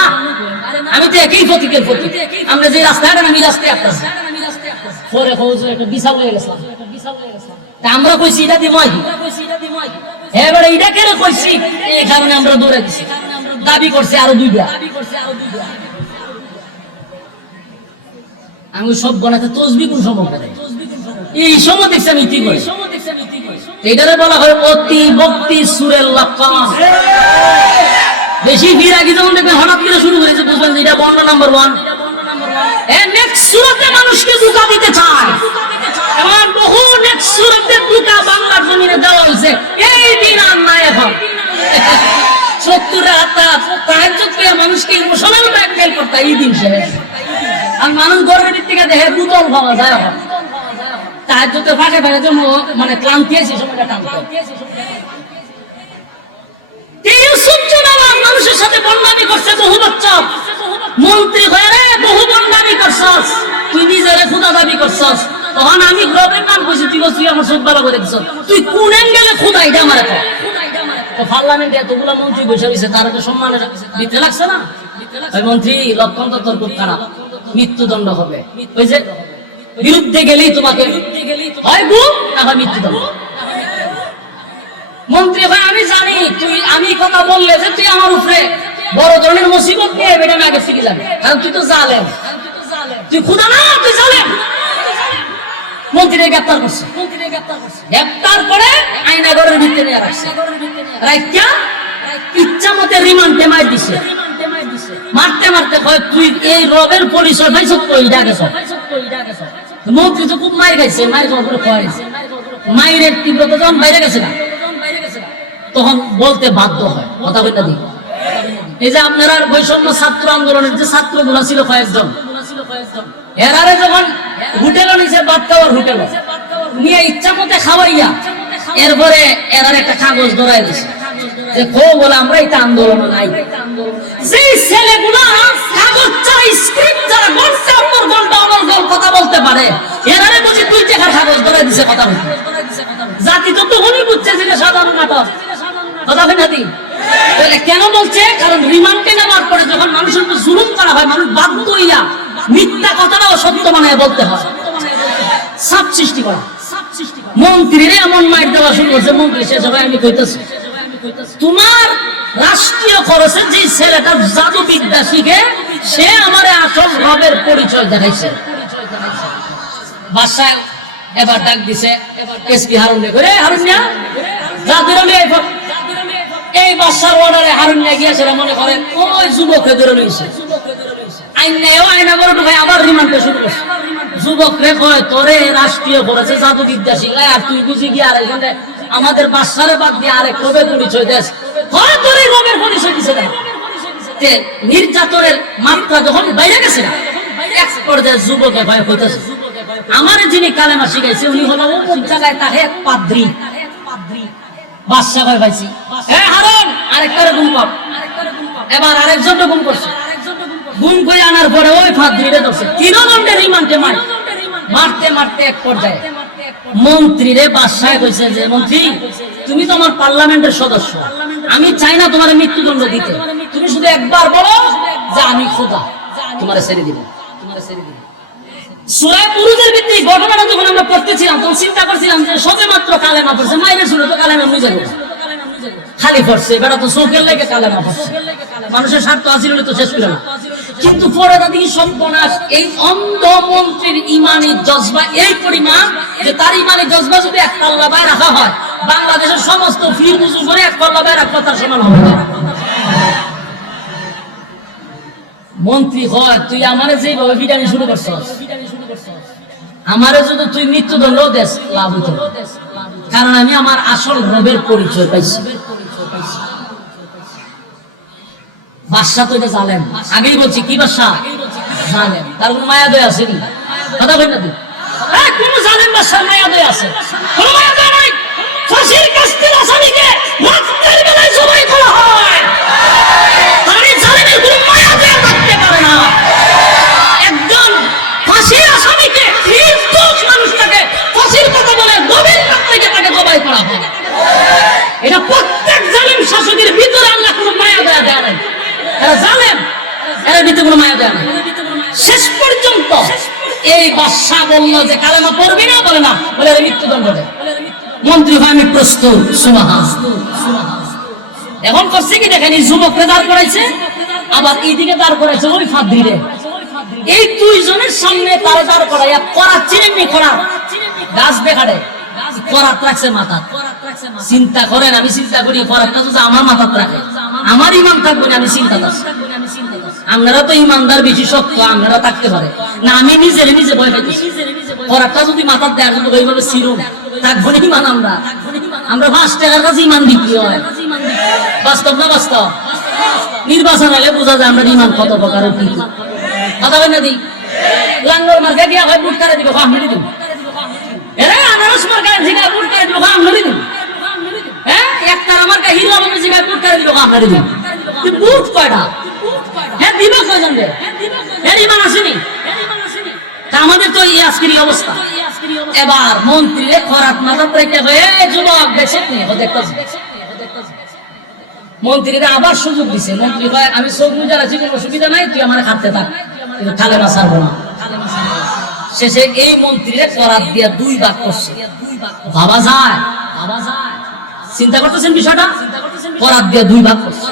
আমি তো একই প্রতীকের প্রতীক, আমরা যে রাস্তায় আমি রাস্তায় আসতেছি, পরে হজুর একটা বিশাল হয়ে গেছিলাম, তা আমরা কইছি এটা দিব এবারে এটা কেন কইছি, এই কারণে আমরা দৌড়ে দিছি, দাবি করছে আরো 2টা, আমি সব বনাতে তসবি কোন সময় করে এই সময় দেখছি আমি কি করি, এটারে বলা হয় অতি ভক্তি সুরের লক্ষণ। বেশি বিরাগী যখন দেখবেন হঠাৎ করে শুরু হয়েছে, বুঝবেন যে এটা বর্ণ নাম্বার 1, নেক্সট সুরতে মানুষকে ধোঁকা দিতে চায়, এমন বহু নেক্সট সুরতে ধোঁকা বাংলার জমিনে দেওয়া হয়েছে, এই দিন আর নাই এখন 70 রাতা তাহাজ্জুদ করে মানুষকে ইমোশনাল ব্ল্যাকমেইল করতে, এই দিন শেষ, আর মানুষ গর্বের থেকে দেখে বুতল পাওয়া যায়, এখন তাহাজ্জুদের ফাঁকে ফাঁকে জন্য মানে ক্লান্তি আছে সময়টা টানতে, মানুষের সাথে বন্ডামি করছে, বহু বাচ্চা মন্ত্রী হয়ে রে বহু বন্ডামি করছস, তুই নিজেরে খুদা দাবি করছস, তখন আমি রবের নাম কইছি, তুই আমার চোখ ভালো করে দিছস, তুই কোন অ্যাঙ্গেলে খুদা এটা আমার তো পার্লামেন্টে এতগুলা মন্ত্রী বসে রয়েছে, তার একটা সম্মানের দিতে লাগছে না, ওই মন্ত্রী লক্ষণ তো তোর খুব খারাপ, মৃত্যুদণ্ড হবে, ওই যে বিরুদ্ধে গেলেই তোমাকে হয় গুম না হয় মৃত্যুদণ্ড। মন্ত্রী ভাই আমি জানি তুই, আমি কথা বললে যে তুই আমার উপরে বড় ধরনের মুসিবত নিয়ে বেটা আমি আগে শিখে যাবে, কারণ তুই তো জালেম, তুই খুদা না, তুই জালেম। মন্ত্রীকে গ্রেফতার করছে, গ্রেফতার করে আয়নাগরের ভিতরে নিয়ে রাখছে, রাইখা ইচ্ছা মতে রিমান্ডে মার দিছে, মারতে মারতে কয় তুই এই রবের পরিচয় পাইছ কই ডাকেছ, মন্ত্রী তো খুব মার খাইছে, মার খাওয়ার পরে খাওয়াইছে, মায়ের তীব্রতা যখন বাইরে গেছে না তখন বলতে বাধ্য হয়, কথা বলতে দিই, এই যে আপনারা বৈষম্য ছাত্র আন্দোলনের যে ছাত্রগুলো ছিল কয়েকজন, এরারে যখন হোটেল নিচে ভাত খাওয়ার হোটেল নিয়ে ইচ্ছা মতে খাওয়াইয়া, এরপরে এরার একটা কাগজ ধরাই দিছে যে কো বলে আমরা এটা আন্দোলন নাই, যে ছেলেগুলা কাগজ ছাড়া স্ক্রিপ্ট ছাড়া গল্পে অপর গল্পটা অপর গল্প কথা বলতে পারে, এরারে বুঝি তুই টাকার কাগজ ধরাই দিছে কথা বলতে, জাতি তো তখনই বুঝছে যে সাধারণ নাটক, কথা বলে দিই কেন বলছে, কারণ রিমান্ডে নেওয়ার পরে যখন মানুষের উপর জুলুম করা হয়, মানুষ বাধ্য হইয়া মিথ্যা কথাটাও সত্য বানায় বলতে হয়, চাপ সৃষ্টি করা। মন্ত্রীরে এমন মাইর দেওয়া শুরু করছে, মন্ত্রী শেষ হবে আমি কইতেছি তোমার রাষ্ট্রীয় খরচে যে ছেলেটা জাদু বিদ্যা শিখে সে আমারে আসল রবের পরিচয় দেখাইছে, বাসায় এবার ডাক দিছে এসপি হারুন রে, করে হারুন মিয়া যা ধরে লই এই বাদশার অর্ডারে হারুন মিয়া গিয়া সেটা মনে করেন ওই যুবককে ধরে লইছে, আইনা বড় ভাই আবার রিমান্ডে শুরু করছে। যুবক রে কয় তোরে রাষ্ট্রীয় করেছে জাদুবিদ্যা শিখায় আর তুই বুঝি গিয়ে আর এখানে আমাদের বাদশারে বাদ দিয়ে আরেক রবের পরিচয় দেশ, হয় তোর এই রবের পরিচয় দিছে না। নির্যাতনের মাত্রা যখন বাইরে গেছে না, এক পর্যায়ে যুবকে ভয় হইতেছে আমার যিনি কালেমা শিখাইছে উনি হলো অমুক জায়গায় তাকে এক পাদ্রী। বাদশা ভয় পাইছি, হ্যাঁ হারুন আরেকটারে গুম কর। এবার আরেকজনকে গুম করছে, গুম করে আনার পরে ওই পাদ্রীরে ধরছে, তিনজনকে রিমান্ডে মারতে মারতে এক পর্যায়ে মন্ত্রীরে বাদশায় কইছে যে মন্ত্রী তুমি তো আমার পার্লামেন্টের সদস্য, আমি চাই না তোমার মৃত্যুদণ্ড দিতে, তুমি শুধু একবার বলো যে আমি খোদা, তোমার ছেড়ে দিব। সূরা বুরুজের ভিত্তিক ঘটনাটা যখন আমরা পড়তেছিলাম তখন চিন্তা করছিলাম যে সবেমাত্র কালেমা পড়ছে, মায়ের শুনে তো কালেমা নিজে খালি পড়ছে, বেটা তো চোখের লেগে কালেমা পড়ছে, মানুষের স্বার্থ আসিল তো শেষ করে না। কিন্তু পরে দাদি সর্বনাশ, এই অন্ধ মন্ত্রীর ইমানি জজবা এই পরিমাণ যে তার ইমানি জজবা যদি এক পাল্লা বাইরে রাখা হয় বাংলাদেশের সমস্ত ফির বুঝু করে এক পাল্লা বাইরে রাখা তার সমান হবে না। মন্ত্রী হয় তুই আমারে যেভাবে বিটানি শুরু করছস, আমারে যদি তুই মৃত্যুদণ্ড দেস লাভ হইতো, কারণ আমি আমার আসল রবের পরিচয় পাইছি। বাদশা তো এটা জানেন, আগেই বলছি কি বাদশা জানেন, তার কোন মায়া দয়া আছে নি? কথা বল না তুই, কোন জানেন বাদশার মায়া দয়া আছে? কোন মায়া দয়া নাই। ফাঁসির কাস্তের আসামিকে রাতের বেলায় জবাই করা হয়, তারে জালেমের কোন মায়া দয়া থাকতে পারে না। একজন ফাঁসির আসামিকে নির্দোষ মানুষটাকে ফাঁসির কথা বলে গভীর রাত থেকে তাকে জবাই করা হয়, এটা প্রত্যেক জালিম শাসকের ভিতরে আল্লাহ কোন মায়া দয়া দেয় নাই। এরা জালেম, এর ভিতরে কোনো মায়া দেয় না। শেষ পর্যন্ত এই বাদশা বললো যে কালেমা পড়বি না, বলে না, বলে মৃত্যুদণ্ড দেয়। মন্ত্রী হয় আমি প্রস্তুত, সুবহানাল্লাহ। এখন করছে কি দেখেন, এই যুবককে দাঁড় করাইছে, আবার এইদিকে দাঁড় করাইছে ওই ফাদ্রীরে। এই দুইজনের সামনে তারা দাঁড় করাইয়া করা চিনেননি, করা গাছ দেখাড়ে করাত রাখছে মাথা। চিন্তা করেন, আমি চিন্তা করি করাতটা যদি আমার মাথাত রাখে আমার ইমান থাকবে না, আমি চিন্তা করছি। আপনারা তো ইমানদার বেশি শক্ত, আপনারা থাকতে পারে না, আমি নিজে ভয় পাইতেছি। করাতটা যদি মাথার দেয় যদি ওইভাবে চিরুন থাকবো না ইমান। আমরা 5 টাকার কাছে ইমান বিক্রি হয়, বাস্তব না বাস্তব? নির্বাচন হলে বোঝা যায় আমরা ইমান কত প্রকারের কি কথা বলে না দিই। লাঙ্গল মার্কা গিয়া হয় বুট করে দিব, আমি দিব। এরা আনারস মার্কা জিগা বুট করে দিব, আমি দিব। হ্যাঁ, একটা মার্কা হিরো আমাদের জিগা বুট করে দিব, আমি দিব। তুই বুট কয়টা? হ্যাঁ দিবা কয়জন রে? এর ইমান আসেনি। আমাদের তো এই আজকেরই অবস্থা। এবার মন্ত্রী খরাত মাথাত রেখে যুবক দেখছেন দেখতেছি, মন্ত্রীরা আবার সুযোগ দিছে। মন্ত্রী কয় আমি চোখ মুজা রাখছি, কোনো অসুবিধা নাই, তুই আমার খাটতে থাক, কিন্তু কালেমা ছাড়বো না। শেষে এই মন্ত্রীরা করাত দিয়া 2 ভাগ করছে। ভাবা যায়, চিন্তা করতেছেন বিষয়টা? করাত দিয়া 2 ভাগ করছে।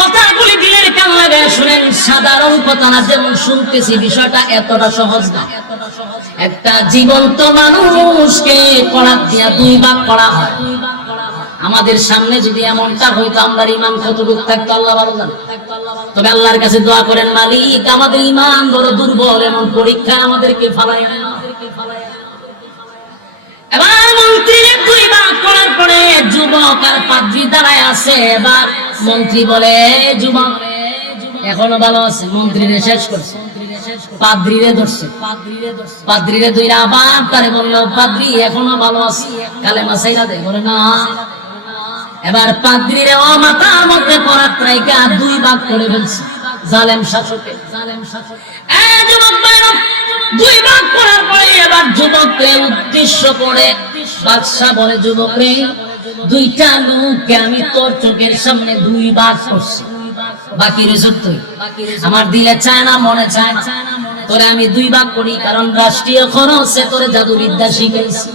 কথাগুলি দিলের কান লাগায় শুনেন, সাধারণ কথা না, যেমন শুনতেছি বিষয়টা এতটা সহজ না। একটা জীবন্ত মানুষকে করাত দিয়া 2 ভাগ করা হয়। আমাদের সামনে যদি এমনটা হইতো, আমরা ইমান কতটুকু থাকতো আল্লাহ ভালো জানে। তবে আল্লাহর কাছে দোয়া করেন, মালিক আমাদের ইমান বড় দুর্বল, এমন পরীক্ষা আমাদেরকে ফালাই না। এবার মন্ত্রীর 2 ভাগ করার পরে যুবক আর পাদ্রী দাঁড়ায় আছে। এবার মন্ত্রী বলে যুবক এখনো ভালো আছে, মন্ত্রীরে শেষ করছে, পাদ্রীরে ধরছে, পাদ্রীরে ধইরা আবার তারে বললো পাদ্রী এখনো ভালো আছে, কালেমা ছাইরা দে, বলে না। এবার পাদ্রীরে ও মাথার মধ্যে পরাত রাইখা 2 ভাগ করে ফেলছে জালেম শাসকে। যুবক 2 ভাগ করার পরে এবার যুবককে উদ্দেশ্য করে বাদশা বলে, যুবক রে 2টা লোককে আমি তোর চোখের সামনে 2 ভাগ করছি, বাকি রেজুর তুই। আমার দিলে চায় না, মনে চায় না, তোরে আমি 2 ভাগ করি, কারণ রাষ্ট্রীয় খরচে তোরে জাদুবিদ্যা শিখাইছি।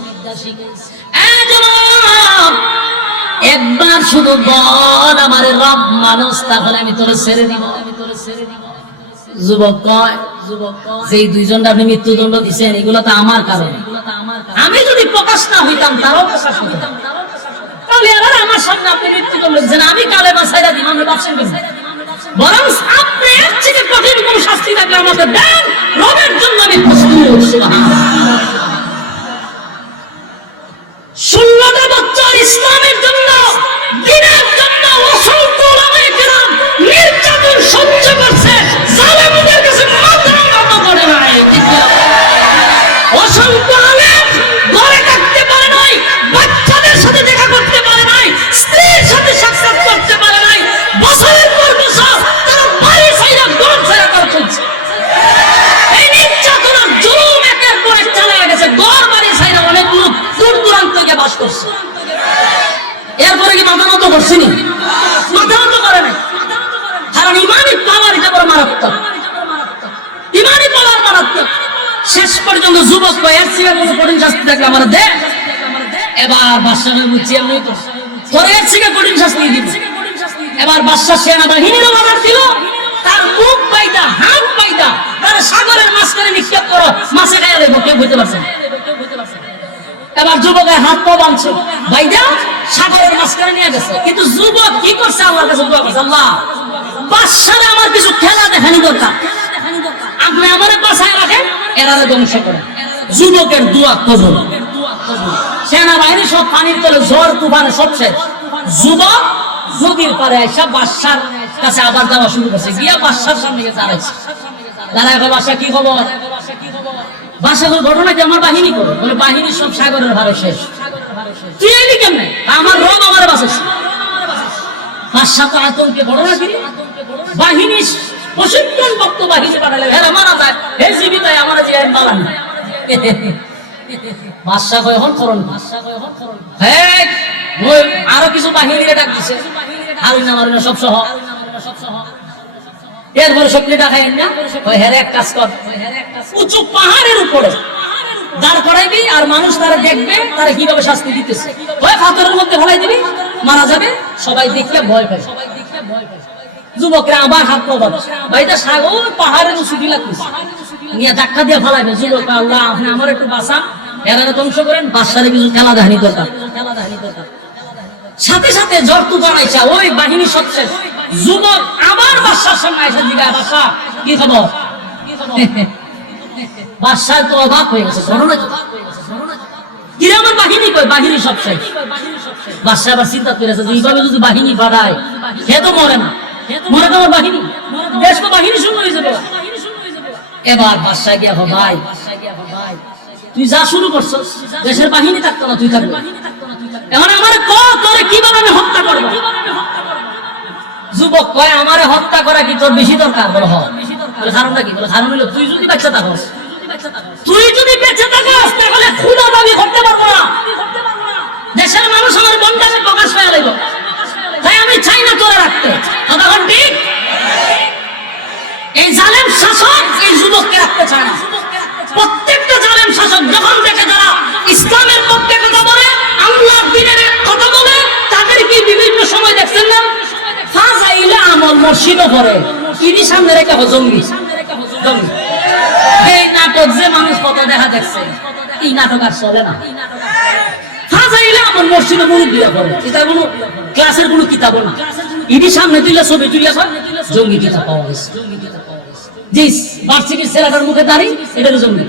একবার শুধু বল আমার রব মানুষ, তাহলে আমি তোরে ছেড়ে দিব। যুবক কয় যেই দুইজনটা আপনি মৃত্যুদণ্ড দিচ্ছেন এগুলো তো আমার কারণে। আমি যদি প্রকাশ না হইতাম তারাও প্রকাশ হইতাম, তাহলে আর আমার সামনে আপনি মৃত্যুদণ্ড দিচ্ছেন, আমি কালে বাসাইরা দিব, আমরা বাঁচছেন কেন? বরং আপনি এর থেকে কঠিন কোন শাস্তি থাকলে আমাকে দেন, রবের জন্য আমি প্রস্তুত। সুবহানাল্লাহ। 16টা বছর ইসলামের জন্য, দ্বীনের জন্য অসংখ্য ওলামায়ে কেরাম নির্যাতন সহ্য করছে, জালেমদের কাছে মাথা নত করে নাই। অসংখ্য আলেম ঘরে থাকতে পারে নাই, বাচ্চাদের সাথে দেখা করতে পারে নাই, স্ত্রীর সাথে সাক্ষাৎ করতে পারে নাই, বছরের পর বছর তারা বাড়ি ছাইরা ঘর ছাইরা কাজ করছে। এই নির্যাতন আর জুলুম একের পর এক চালিয়ে গেছে, ঘর বাড়ি ছাইরা অনেক লোক দূর দূরান্ত থেকে বাস করছে। এরপরে কি মাথা নত করছিনি? মাথা নত করে নাই, কারণ ইমানি পাওয়ার এটা বড় মারাত্মক, ইমানি পাওয়ার মারাত্মক। শেষ পর্যন্ত যুবক এর থেকে কোনো কঠিন শাস্তি থাকলে আমার দে। এবার বাদশাহ বুঝছি এমনি তো তোর এর থেকে কঠিন শাস্তি দিব। এবার বাদশাহ সেনাবাহিনীর অর্ডার দিল, তার মুখ বাইদা হাত বাইদা তার সাগরের মাঝখানে নিক্ষেপ করো, মাছে খাইয়া দেবো, কেউ বুঝতে পারছেন। এবার যুবকের হাত পা বাঁধছে, বাইদা সাগরের মাঝখানে নিয়ে গেছে। কিন্তু যুবক কি করছে? আল্লাহর কাছে দোয়া করছে, আল্লাহ বাদশারে আমার কিছু খেলা দেখানি দরকার, আপনি আমারে বাঁচায় রাখেন, এরারে ধ্বংস করেন। যুবকের দোয়া কবুল। সেনাবাহিনী সব পানির তলে, ঝড় তুফানে সব শেষ। যুবক নদীর পারে এসে বাদশার কাছে আবার যাওয়া শুরু করছে, গিয়া বাদশার সামনে গিয়ে দাঁড়াইছে। দাঁড়ায় বাদশা কি খবর? বাদশার ঘটনা কি? আমার বাহিনী করে বলে, বাহিনী সব সাগরের ভারে শেষ। তুই এলি কেমনে? আমার রব আমার বাঁচাচ্ছে। বাদশা তো আতঙ্কে বড় না, বাহিনী প্রশিক্ষণ প্রাপ্ত বাহিনী পাঠালে, হ্যাঁ মারা যায়, হে জীবিত আমার যে পালান। বাদশা কয় হন করুন, হ্যাঁ আরো কিছু বাহিনী ডাক দিছে, হারিনা মারিনা সব সহ। এরপরে সবটি ডাকাইন না, হ্যাঁ এক কাজ কর, উঁচু পাহাড়ের উপরে দাঁড় করাইবি, আর মানুষ তারা দেখবে তারা কিভাবে শাস্তি দিতেছে। ওই পাথরের মধ্যে ফেলাই দিবি, মারা যাবে, সবাই দেখলে ভয় পায়। যুবকরা আবার হাত পাবে, ভাইটা সাগর পাহাড়ের উঁচুটি লাগতেছে, নিয়ে ধাক্কা দিয়ে ফেলাইবে। যুবক, আল্লাহ আপনি আমার একটু বাঁচান, এরারে ধ্বংস করেন, বাদশারে কিছু খেলা দেখানি দরকার। সাথে সাথে ঝড় তুফান আইসা ওই বাহিনী সব শেষ। যুবক আবার বাদশার সামনে এসে জিজ্ঞাসা, বাদশা কি খবর? বাদশা তো অবাক হয়ে গেছে, কিরে আমার বাহিনী কই? বাহিনী সব শেষ। বাদশা আবার চিন্তা করেছে যে এইভাবে যদি বাহিনী বাড়ায়, হে তো মরে না, মরে তো আমার বাহিনী, দেশ তো বাহিনী শূন্য হয়ে যাবে। এবার বাদশা গিয়া, ভাই তুই যা শুরু করছো, দেশের বাহিনী থাকতো না, তুই থাকবি। এখন আমার তোরে কিভাবে আমি হত্যা করবো? যুবক কয়, আমারে হত্যা করা কি তোর বেশি দরকার? বলো হয়। কারণটা কি? কারণ হলো তুই যদি বেঁচে থাকস, তাহলে খুদা দাবি করতে পারবো না, দেশের মানুষ আমার বন্ধাকে প্রকাশ পেয়ে লাগবে। তাই আমি চাই না তোরা রাখতে। তখন ঠিক এই জালেম শাসক এই যুবককে রাখতে চায় না। প্রত্যেকটা জালেম শাসক যখন দেখে যারা ইসলামের পক্ষে কথা বলে, আল্লাহর দ্বীনের কথা বলে, তাদেরকে বিভিন্ন সময় দেখছেন না ফাজাইলে আমল মসজিদও করে, ইনি সামনে রেখে জঙ্গি। এই নাটক যে মানুষ কত দেখা দেখছে, এই নাটক আর চলে না। ফাজাইলে আমল মসজিদে মুরব্বিরা করে, এটা কোনো ক্লাসের কোনো কিতাব না। ইনি সামনে তুইলা ছবি তুইলা জঙ্গি কিতাব পাওয়া গেছে। জি ভার্সিটির ছেলেটার মুখে দাঁড়িয়ে এটার জঙ্গি।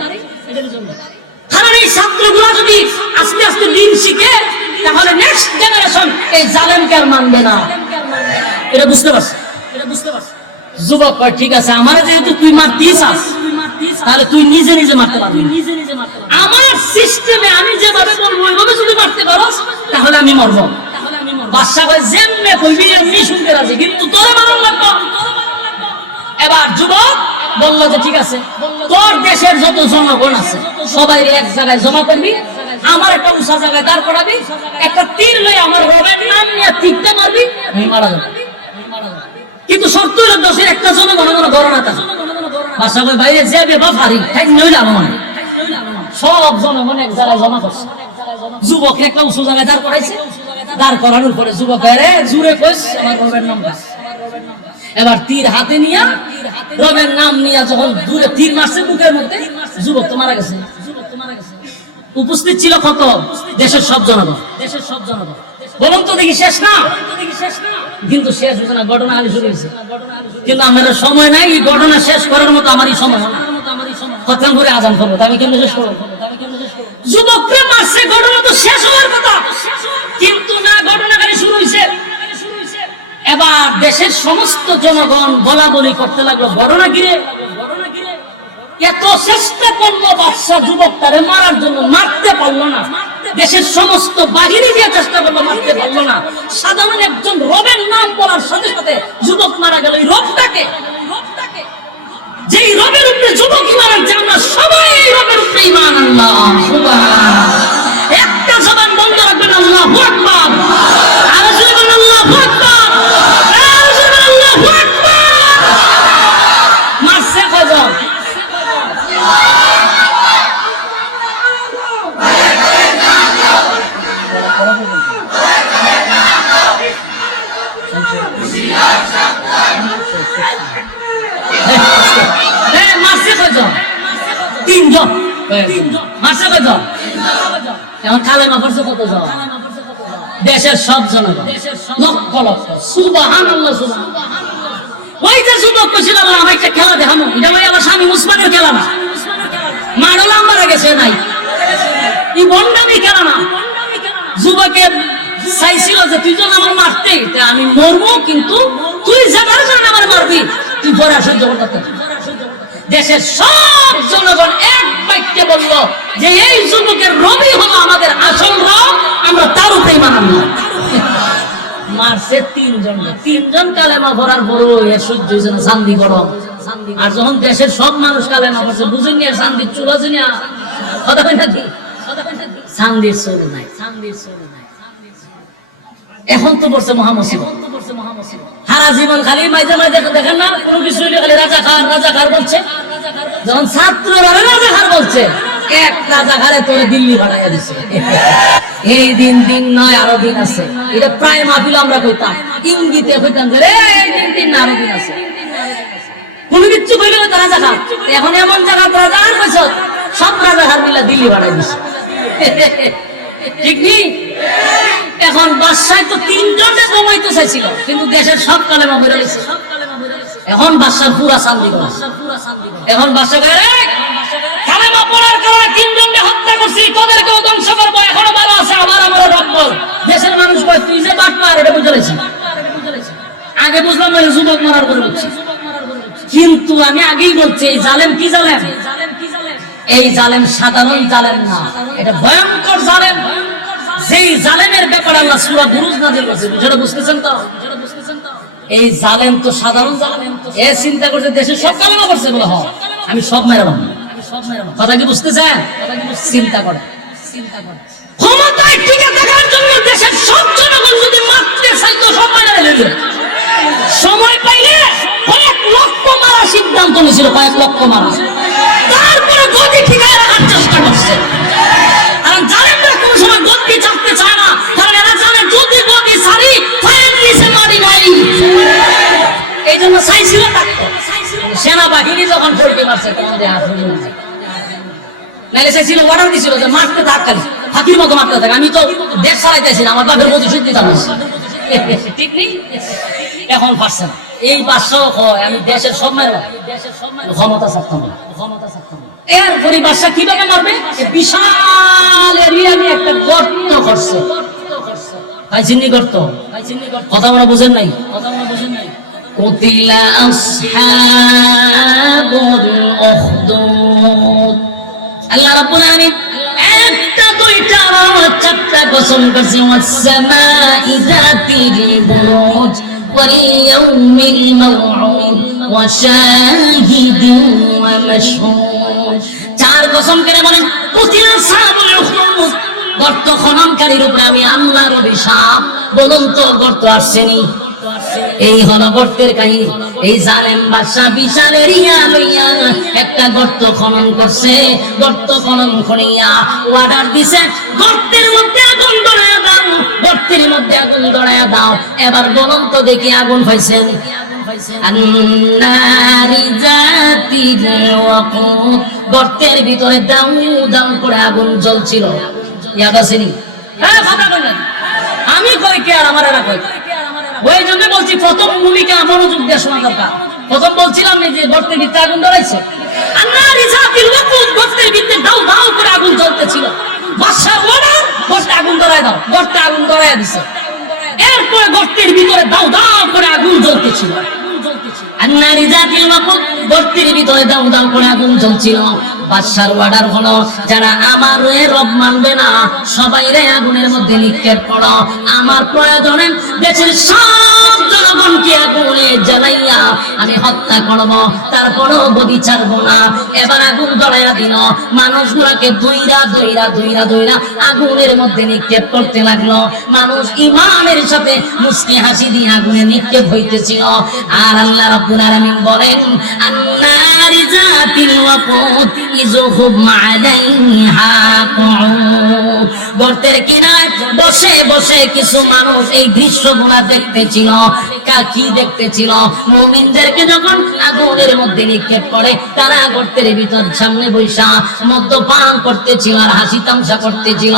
কারণ এই ছাত্রগুলো যদি আস্তে আস্তে দিন শিখে, তাহলে নেক্সট জেনারেশন এই জালেমকে আর মানবে না। এটা বুঝতে পারছি। যুবক কয়, ঠিক আছে, আমার যেহেতু তুই মারতিস, তাহলে তুই নিজে নিজে মারতে পারবি। আমার সিস্টেমে আমি যেভাবে বলবো ওইভাবে যদি মারতে পারো, তাহলে আমি মরবো। বাদশা কয়, যেমনে কইবি এমনি শুনতে রাজি, কিন্তু তোরে মারণ লাগবে। এবার যুবক বললো যে ঠিক আছে, তোর দেশের যত জনগণ আছে সবাই এক জায়গায় জমা করবি, আমার একটা উঁচা জায়গায় দাঁড় করাবি, একটা তীর লই আমার রবের নাম নিয়ে তীরটা মারবি, আমি মারা যাবো। কিন্তু শর্ত হলো দশের একটা জনগণ ধরো না। তা বাদশা কয়, বাইরে যাবে বা ভারী ঠাই নইলে আমার সব জনগণ এক জায়গায় জমা করছে। যুবক একটা উঁচু জায়গায় দাঁড় করাইছে, দাঁড় করানোর পরে যুবক জুড়ে কইস আমার রবের নামটা, এবার তীর হাতে নিয়া রবের নাম নিয়া যখন দূরে তীর মারছে বুকের মধ্যে, যুবক তো মারা গেছে। উপস্থিত ছিল কত? দেশের সব জনগণ। বলুন তো দেখি শেষ না? কিন্তু শেষ হচ্ছে না, ঘটনা আগে শুরু হয়েছে। কিন্তু আমার সময় নাই এই ঘটনা শেষ করার মতো, আমারই সময় না। কথা করে আজান করবো, আমি কেমন শেষ করবো? যুবককে মারছে, ঘটনা তো শেষ হওয়ার কথা, কিন্তু না, ঘটনা খালি শুরু হয়েছে। এবার দেশের সমস্ত জনগণ বলা বলি করতে লাগলো, ঘটনা ঘিরে এত চেষ্টা করলো বাদশা যুবকটারে মারার জন্য, মারতে পারলো না। দেশের সমস্ত বাহিনী দিয়ে চেষ্টা করলো, মারতে পারলো না। সাধারণ একজন রবের নাম বলার সাথে সাথে যুবক মারা গেল। এই রবটাকে, যেই রবের উপরে যুবক ইমান আনছে, আমরা সবাই এই রবের উপরে ইমান আনলাম। সুবহানাল্লাহ। একটা জবান বন্ধ রাখবেন, আল্লাহু আকবার। আর জোরে বলেন আল্লাহু আকবার। আর জোরে বলেন আল্লাহু আকবার। মারছে কয়জন? মারছে কয়জন? তিনজন। মারছে কয়জন? এখন কালেমা পড়ছে কতজন? দেশের সব জনগণ, লক্ষ লক্ষ। সুবহানাল্লাহ, সুবহানাল্লাহ। ওই যে যুবক কইছিল আমি একটা খেলা দেখাবো, এটা ভাই আমার স্বামী উসমানের খেলা না। মারলা মারা গেছে নাই, এই বন্ডামি খেলা না। যুবকে চাইছিল যে তুই যখন আমার মারতে, আমি মরবো, কিন্তু তুই যেটার জন্য আমার মারবি, তুই পরে সহ্য করতে। দেশের সব জনগণ এক বাক্যে বলল যে এই যুবকের রবি হলো আমাদের আসল রব, আমরা তার উপরেই মানলাম। মারছে তিনজন কালেমা পড়ার পরও সহ্য হয়েছে না, শান্তি গরম। আর যখন দেশের সব মানুষ কালেমা পড়ছে, বুঝেন নি শান্তির চুল আছে না? কথা হয় নাকি? শান্তির চুল নাই, শান্তির চুল নাই। এখন তো পড়ছে মহামুসিবত। সারা জীবন খালি মাঝে মাঝে দেখেন না, কোনো কিছু হইলে খালি রাজাকার বলছে। যখন ছাত্ররা রাজাকার বলছে, এক রাজাকারে তোরে দিল্লি পাঠাইয়া দিছে। এই দিন নয়, আরো দিন আছে। এটা প্রায় মাহফিল আমরা কইতাম, ইঙ্গিতে কইতাম যে এই দিন না, আরো দিন আছে। কোনো কিছু কইলে তো রাজাকার। এখন এমন জায়গা রাজাকার কইছ, সব রাজাকার মিলা দিল্লি পাঠাই দিছে। ঠিক নেই? এখন বাদশাহ তো তিনজনে কমাইতে চাইছিল, কিন্তু দেশের সব কালেমা বের হইছে। এখন বাদশাহ পুরা শান্তি করে। এখন বাদশাহ কালেমা পড়ার কারণে তিনজনকে হত্যা করছি, তোদেরকেও ধ্বংস করবো। এখনো ভালো আছে, আমার রব বল। দেশের মানুষ কয় তুই যে বাটপার, এটা বুঝে লেছি। আগে বুঝলাম ওই যুবক মারার করে বলছি, কিন্তু আমি আগেই বলছি এই জালেম কি জালেম? এই জালেম সাধারণ জালেম না, এটা ভয়ঙ্কর জালেম। যেই জালেমের ব্যাপারে আল্লাহ সূরা বুরুজ নাযিল করেছে, যেটা বুঝতেছেন তো? এই জালেম তো সাধারণ জালেম। এ চিন্তা করছে দেশের সব কালেমা করছে বলে হয় আমি সব মেরালাম। কথা কি বুঝতেছেন? চিন্তা করে ক্ষমতায় টিকে থাকার জন্য দেশের সব জনগণ যদি মারতে চাইতো, সব মেরে ফেলতো। সময় পাইলে কয়েক লক্ষ মারা সিদ্ধান্ত নিয়েছিল, কয়েক লক্ষ মারা। তারপরে গদি ঠিকায় রাখার চেষ্টা করছে। কারণ জালেমরা কোন সময় গদি চাপতে চায় না, কারণ এরা জানে যদি গদি ছাড়ি ফায়ার নিচে মারি নাই। এই জন্য চাইছিল সেনাবাহিনী যখন পড়তে পারছে, তখন যে হাত হয়ে গেছে। নাইলে চাইছিল, অর্ডার দিছিল যে মারতে থাক, খালি হাতির মতো মারতে থাক। আমি তো দেশ চালাইতেছি না, আমার বাপের প্রতিশোধ দিতাম। ঠিক নেই? এখন পারছে না। এই বাদশাহ হয় আমি দেশের সব মারব, ক্ষমতা থাকতাম না। এরপরে বাদশাহ কিভাবে মারবে? বিশাল এরিয়া নিয়ে একটা গর্ত করছে। পাইছিনি গর্ত? কথা আমরা বুঝেন নাই? কুতিলা আসহাবুল উখদুদ। আল্লাহ রাব্বুল আলামিন একটা দুইটা চারটা কসম করছে, ওয়াস সামাই যাতিল বুরুজ ওয়াল ইয়াউমিল মাউউদ ওয়া শাহিদিন ওয়া মাশহুদ। চার কসম করে বলেন কুতিলা আসহাবুল উখদুদ, গর্ত খননকারীর উপরে আমি আল্লাহর অভিশাপ। বলুন তো গর্ত আসছেনি? এই হলো গর্তের কাহিনী। এই জালেম বাদশা বিশাল এরিয়া লইয়া একটা গর্ত খনন করছে। গর্ত খনন করিয়া অর্ডার দিছে, গর্তের মধ্যে আগুন ধরায় দাও, গর্তের মধ্যে আগুন ধরায়া দাও। এবার বলুন তো দেখি আগুন পাইছেন? আন্নারি জাতিল ওয়াকুদ, গর্তের ভিতরে দাউ দাউ করে আগুন জ্বলছিল। ইয়াদ আসেনি? হ্যাঁ, কথা বলেন। আমি কই কে আর আমার এরা কই? ওই জন্য বলছি প্রথম ভূমিকা মনোযোগ দিয়ে শোনা দরকার। প্রথম বলছিলাম যে গর্তের ভিতরে আগুন ধরাইছে। আন্নারি জাতিল ওয়াকুদ, গর্তের ভিতরে দাউ দাউ করে আগুন জ্বলতেছিল। বাদশাহ ওরা গর্তে আগুন ধরায় দাও, গর্তে আগুন ধরায় দিছে। এরপরে গর্তের ভিতরে দাউ দাউ করে আগুন জ্বলতেছিল। আন্নারি জাতিল ওয়াকুদ, গর্তের ভিতরে দাউ দাউ করে আগুন জ্বলছিল। বাদশার অর্ডার হলো, যারা আমার রব মানবে না সবাইরে আগুনের মধ্যে নিক্ষেপ করো। আমার প্রয়োজনে দেশের সব জনগণকে আগুনে জ্বালাইয়া আমি হত্যা করব, তারপরেও বদি ছাড়বো না। এবার আগুন জ্বালাইয়া দিল, মানুষগুলোকে দইরা দইরা দইরা দইরা আগুনের মধ্যে নিক্ষেপ করতে লাগলো। মানুষ ইমানের সাথে মুস্কি হাসি দিয়ে আগুনে নিক্ষেপ হইতেছিল। আর আল্লাহ রাব্বুল আলামিন বলেন, আন্নারি জাতিল ওয়াকুদ ইযহুম আলাইহা কুউদ, গর্তের কিনারে বসে বসে কিছু মানুষ এই দৃশ্যগুলো দেখতেছিল। কি দেখতেছিল? মুমিনদেরকে যখন আগুনের মধ্যে নিক্ষেপ করে, তারা গর্তের ভিতর সামনে বৈশা মদ্যপান করতেছিল আর হাসি তামসা করতেছিল।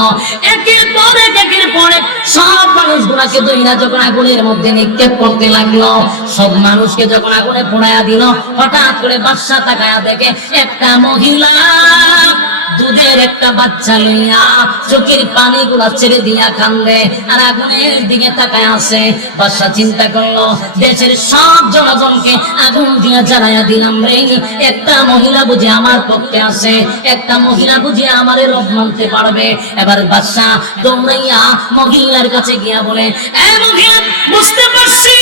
একের পর এক একের পর এক সব মানুষগুলাকে দইরা যখন আগুনের মধ্যে নিক্ষেপ করতে লাগলো, সব মানুষকে যখন আগুনে পোড়ায়া দিল, হঠাৎ করে বাদশা তাকায়া দেখে একটা মহিলা দুধের একটা বাচ্চা লইয়া চোখের পানি গুলা ছেড়ে দিয়া কান্দে আর আগুনের দিকে তাকায় আছে। বাদশা চিন্তা করলো, দেশের সব জনগণকে আগুন দিয়া জ্বালাইয়া দিলাম রে, একটা মহিলা বুঝে আমার পক্ষে আছে, একটা মহিলা বুঝে আমার রব মানতে পারবে। এবার বাদশা দৌড়াইয়া মহিলার কাছে গিয়া বলে, এ মহিলা, বুঝতে পারছি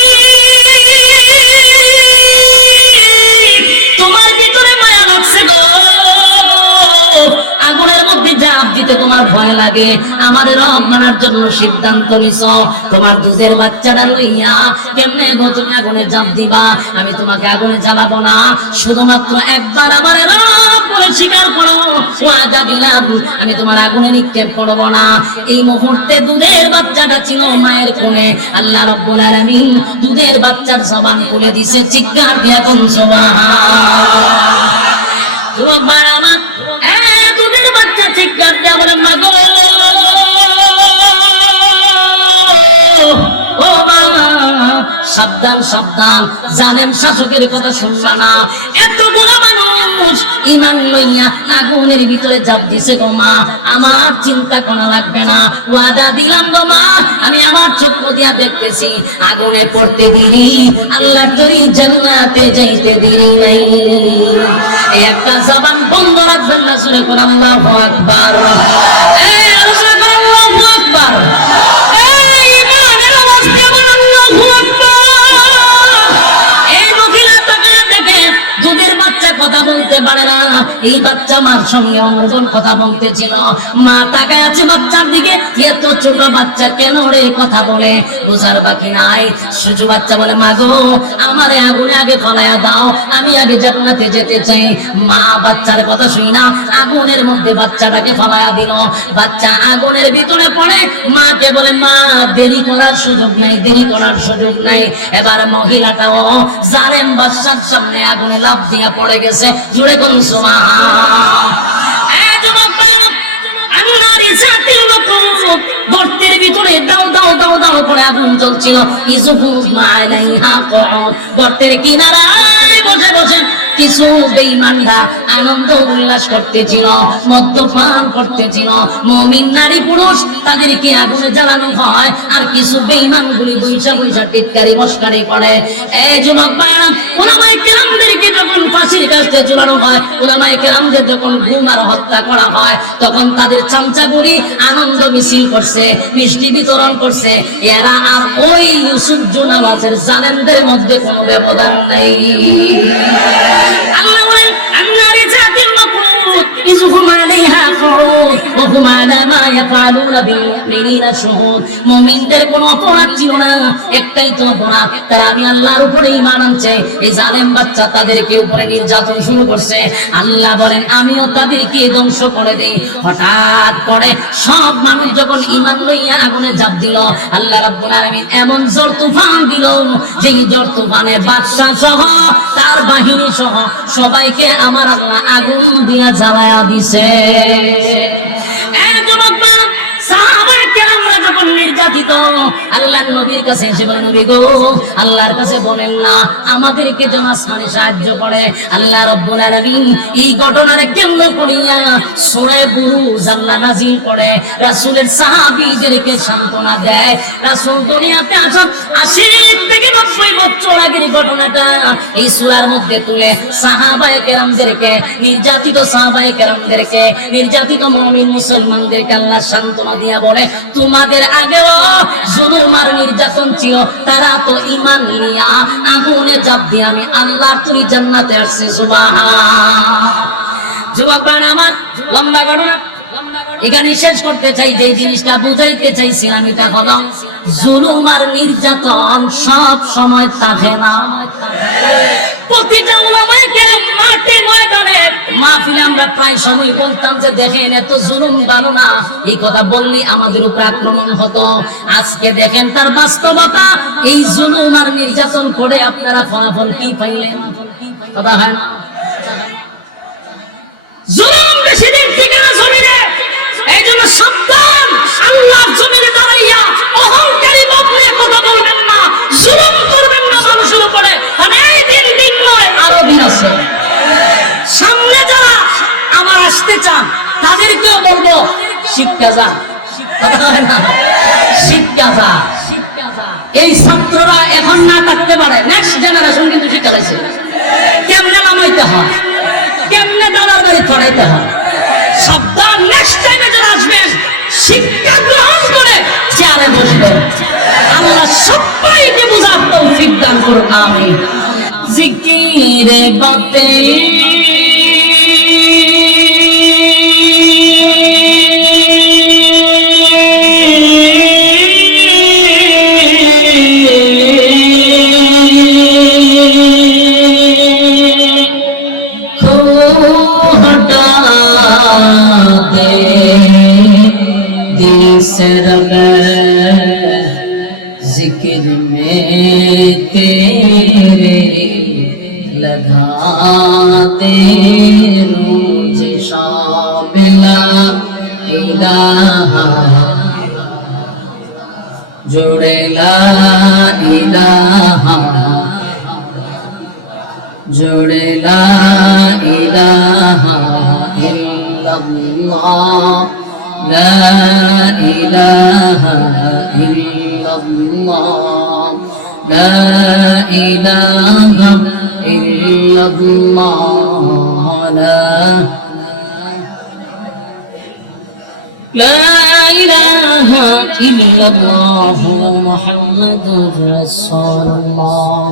তোমার ভিতরে মায়া লাগছে গো, আগুনের মধ্যে জাপ দিতে তোমার ভয় লাগে, আমার রব মানার জন্য সিদ্ধান্ত নিছো। তোমার দুধের বাচ্চাটা লইয়া কেমনে গো তুমি আগুনে জাপ দিবা? আমি তোমাকে আগুনে জ্বালাবো না, শুধুমাত্র একবার আমার রব বলে স্বীকার করো, ওয়াদা দিলাম আমি তোমার আগুনে নিক্ষেপ করবো না। এই মুহূর্তে দুধের বাচ্চাটা ছিল মায়ের কোলে। আল্লাহ রাব্বুল আলামিন দুধের বাচ্চার জবান খুলে দিছে, চিৎকার দিয়ে কোন সুবহানাল্লাহ। দুধের বাচ্চা চিৎকার দিয়ে বলে, মা গো, ও বাবা, সাবধান সাবধান, জানেন শাসকের কথা শুনবা না। এতগুলো মানুষ ইমান লইয়া আগুনের ভিতরে জাপ দিছে গো মা, আমার চিন্তা করা লাগবে না, ওয়াদা দিলাম গো মা, আমি আমার চক্ষু দিয়া দেখতেছি আগুনে পড়তে দিই, আল্লাহ তরি জান্নাতে যাইতে দিই নাই। এই একটা জবান বন্ধ রাখবেন না, শুনে কোন আল্লাহু আকবার, এই আল্লাহু আকবার, এই ইমানের অবস্থা বলেন আল্লাহু আকবার। এই মহিলা তাকায় দেখে দুধের বাচ্চা কথা বলতে পারে না, এই বাচ্চা মার সঙ্গে অনর্গল কথা বলতেছিল। মা তাকায় আছে বাচ্চার দিকে, এত ছোট বাচ্চা কেন রে কথা বলে, বোঝার বাকি নাই। শিশু বাচ্চা বলে, মা গো, আমারে আগুনে আগে ফলাইয়া দাও, আমি আগে জান্নাতে যেতে চাই। মা বাচ্চার কথা শুই না আগুনের মধ্যে বাচ্চাটাকে ফলাইয়া দিল। বাচ্চা আগুনের ভিতরে পড়ে, মাকে বলে, মা দেরি করার সুযোগ নাই, দেরি করার সুযোগ নাই। এবার মহিলাটাও জালেম বাদশার সামনে আগুনে লাফ দিয়া পড়ে গেছে। জুড়ে কোন গর্তের ভিতরে দাও দাও দাও দাও করে আগুন জ্বলছিল। গর্তের কিনারায় বসে বসে কিছু বেঈমানরা আনন্দ উল্লাস করতেছিল, মদ্যপান করতেছিল। মুমিন নারী পুরুষ তাদেরকে আগুনে জ্বালানো হয়, আর কিছু বেঈমানগুলি বৈশা বৈশা টিটকারি মস্কারি করে। এই যুবক ভাইরা, উলামায়ে কেরামদেরকে যখন ফাঁসির কাস্তে ঝুলানো হয়, উলামায়ে কেরামদের যখন গুম আর হত্যা করা হয়, তখন তাদের চামচাগুলি আনন্দ মিছিল করছে, মিষ্টি বিতরণ করছে। এরা আর ওই ইউসুফ জুনাওয়াজের জালেমদের মধ্যে কোনো ব্যবধান নেই। আল্লাহ বলেন, আন্নারি জাতিল ওয়াকুদ, ইযহুম আলাইহা কুউদ ওয়া হুম আলা মা ইয়াফআলুনা বিল মুমিনিনা শুহুদ। মুমিনদের কোনো অপরাধ ছিল না, একটাই তো অপরাধ, তারা আমি আল্লাহর উপরে ঈমান আনছে। এই জালেম বাচ্চা তাদেরকে উপরে নির্যাতন শুরু করছে। আল্লাহ বলেন আমিও তাদেরকে ধ্বংস করে দেই। হঠাৎ করে সব মানুষ যখন ঈমান লইয়া আগুনে ঝাঁপ দিল, আল্লাহ রাব্বুল আলামিন এমন ঝড় তুফান দিল, যেই ঝড় তুফানে বাদশা সহ তার বাহিনী সহ সবাইকে আমার আল্লাহ আগুন দিয়া জ্বালায়া দিছে। নির্যাতিত আল্লাহর নবীর কাছে এসে বলেন, নবী গো আল্লাহর কাছে বলেন না আমাদেরকে যেন আসমানে সাহায্য করে। আল্লাহ রাব্বুল আলামিন এই ঘটনারে কেন্দ্র করিয়া সূরা বুরুজ আল্লাহ নাযিল করে রাসূলের সাহাবীদেরকে সান্ত্বনা দেয়। রাসূল দুনিয়াতে আসার 80 থেকে 90 বছর আগের ঘটনাটা এই সূরার মধ্যে তুলে সাহাবায়ে কেরামদেরকে, নির্যাতিত সাহাবায়ে কেরামদেরকে, নির্যাতিত মুমিন মুসলমানদেরকে আল্লাহ সান্ত্বনা দিয়া বলে, তোমাদের আগেও জুলুম আর নির্যাতন ছিল, তারা তো ঈমান নিয়া আগুনে চাপ দিয়ে আমি আল্লাহর তৈরি জান্নাতে আসছে। সুবহানাল্লাহ। যুবকরা আমার, লম্বা ঘটনা এখানে শেষ করতে চাই। যে জিনিসটা বুঝাইতে চাইছিলাম এটা হলো জুলুম আর নির্যাতন সব সময় থাকে না। প্রতিটা উলামায়ে কেরাম মাঠে ময়দানে মাহফিলে আমরা প্রায় সময় বলতাম যে দেখেন এত জুলুম ভালো না, এই কথা বললে আমাদের উপর আক্রমণ হতো। আজকে দেখেন তার বাস্তবতা, এই জুলুম আর নির্যাতন করে আপনারা ফলাফল কি পাইলেন? কথা হয় না, জুলুম বেশি দিন টিকে না জমিনে। এই জন্য সাবধান, আল্লাহর জমিনে দাঁড়াইয়া অহংকারী মুখ নিয়ে কথা বলবেন না, জুলুম করবেন না মানুষের উপরে। মানে এই দিন নয়, আরো দিন আছে। সামনে যারা আমার আসতে চান তাদেরকেও বলবো শিক্ষা যা, শিক্ষা যা। এই ছাত্ররা এখন না থাকতে পারে, নেক্সট জেনারেশন কিন্তু শিক্ষা পাইছে কেমনে নামাইতে হয়, কেমনে দালার বাড়ি ছড়াইতে হয়। সাবধান, নেক্সট টাইমে যারা আসবেন শিক্ষা গ্রহণ করে চেয়ারে বসবেন। আল্লাহ সবাইকে বুঝার তৌফিক দান করুন, আমিন। জিকিরে বাতে जिक्र में तेरे लगाते मुझे शामिला इलाहा जोड़े ला इलाहा जोड़े ला इलाहा इल्लल्लाह لا إله إلا الله لا إله إلا الله لا إله إلا الله محمد رسول الله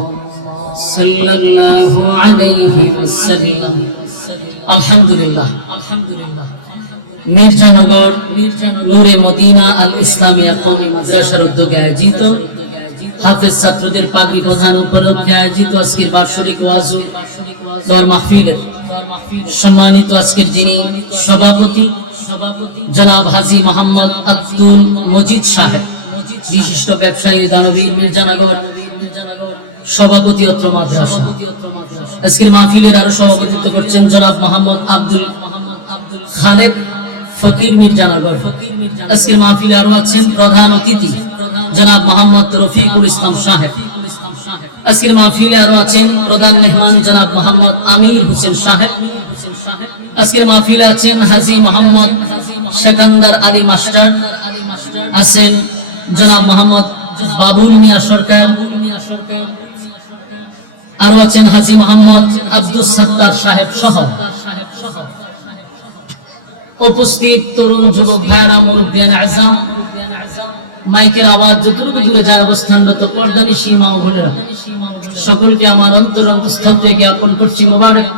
صلى الله عليه وسلم الحمد لله মির্জানগর নূরে মদিনা আল ইসলামিয়া কওমি মাদ্রাসার উদ্যোগে আয়োজিত হাফেজ ছাত্রদের পাগড়ি প্রদান উপলক্ষে আয়োজিত আজকের বার্ষিক ওয়াজ দর মাহফিলের সম্মানিত আজকের যিনি সভাপতি জনাব হাজী মোহাম্মদ আব্দুল মজিদ সাহেব, বিশিষ্ট ব্যবসায়ী দানবীর মির্জানগর সভাপতি অত্র মাদ্রাসা। আজকের মাহফিলের আরো সভাপতিত্ব করছেন জনাব মোহাম্মদ আব্দুল খালেদ ফকির মির্জানগর। আজকের মাহফিলে আরো আছেন প্রধান অতিথি জনাব মোহাম্মদ রফিকুল ইসলাম সাহেব। আজকের মাহফিলে আরো আছেন প্রধান মেহমান জনাব মোহাম্মদ আমির হোসেন সাহেব। আজকের মাহফিলে আছেন হাজী মোহাম্মদ সেকান্দার আলী মাস্টার, আছেন জনাব মোহাম্মদ বাবুল মিয়া সরকার, আরো আছেন হাজী মোহাম্মদ আব্দুল সত্তার সাহেব সহ উপস্থিত তরুণ যুবক ভাইরা, মুরব্বিয়ান আযম, মাইকের আওয়াজ যতটুকু দূরে যায় অবস্থানরত পর্দানিশী মা ও বোনেরা, সকলকে আমার অন্তরস্থল থেকে জ্ঞাপন করছি মোবারক।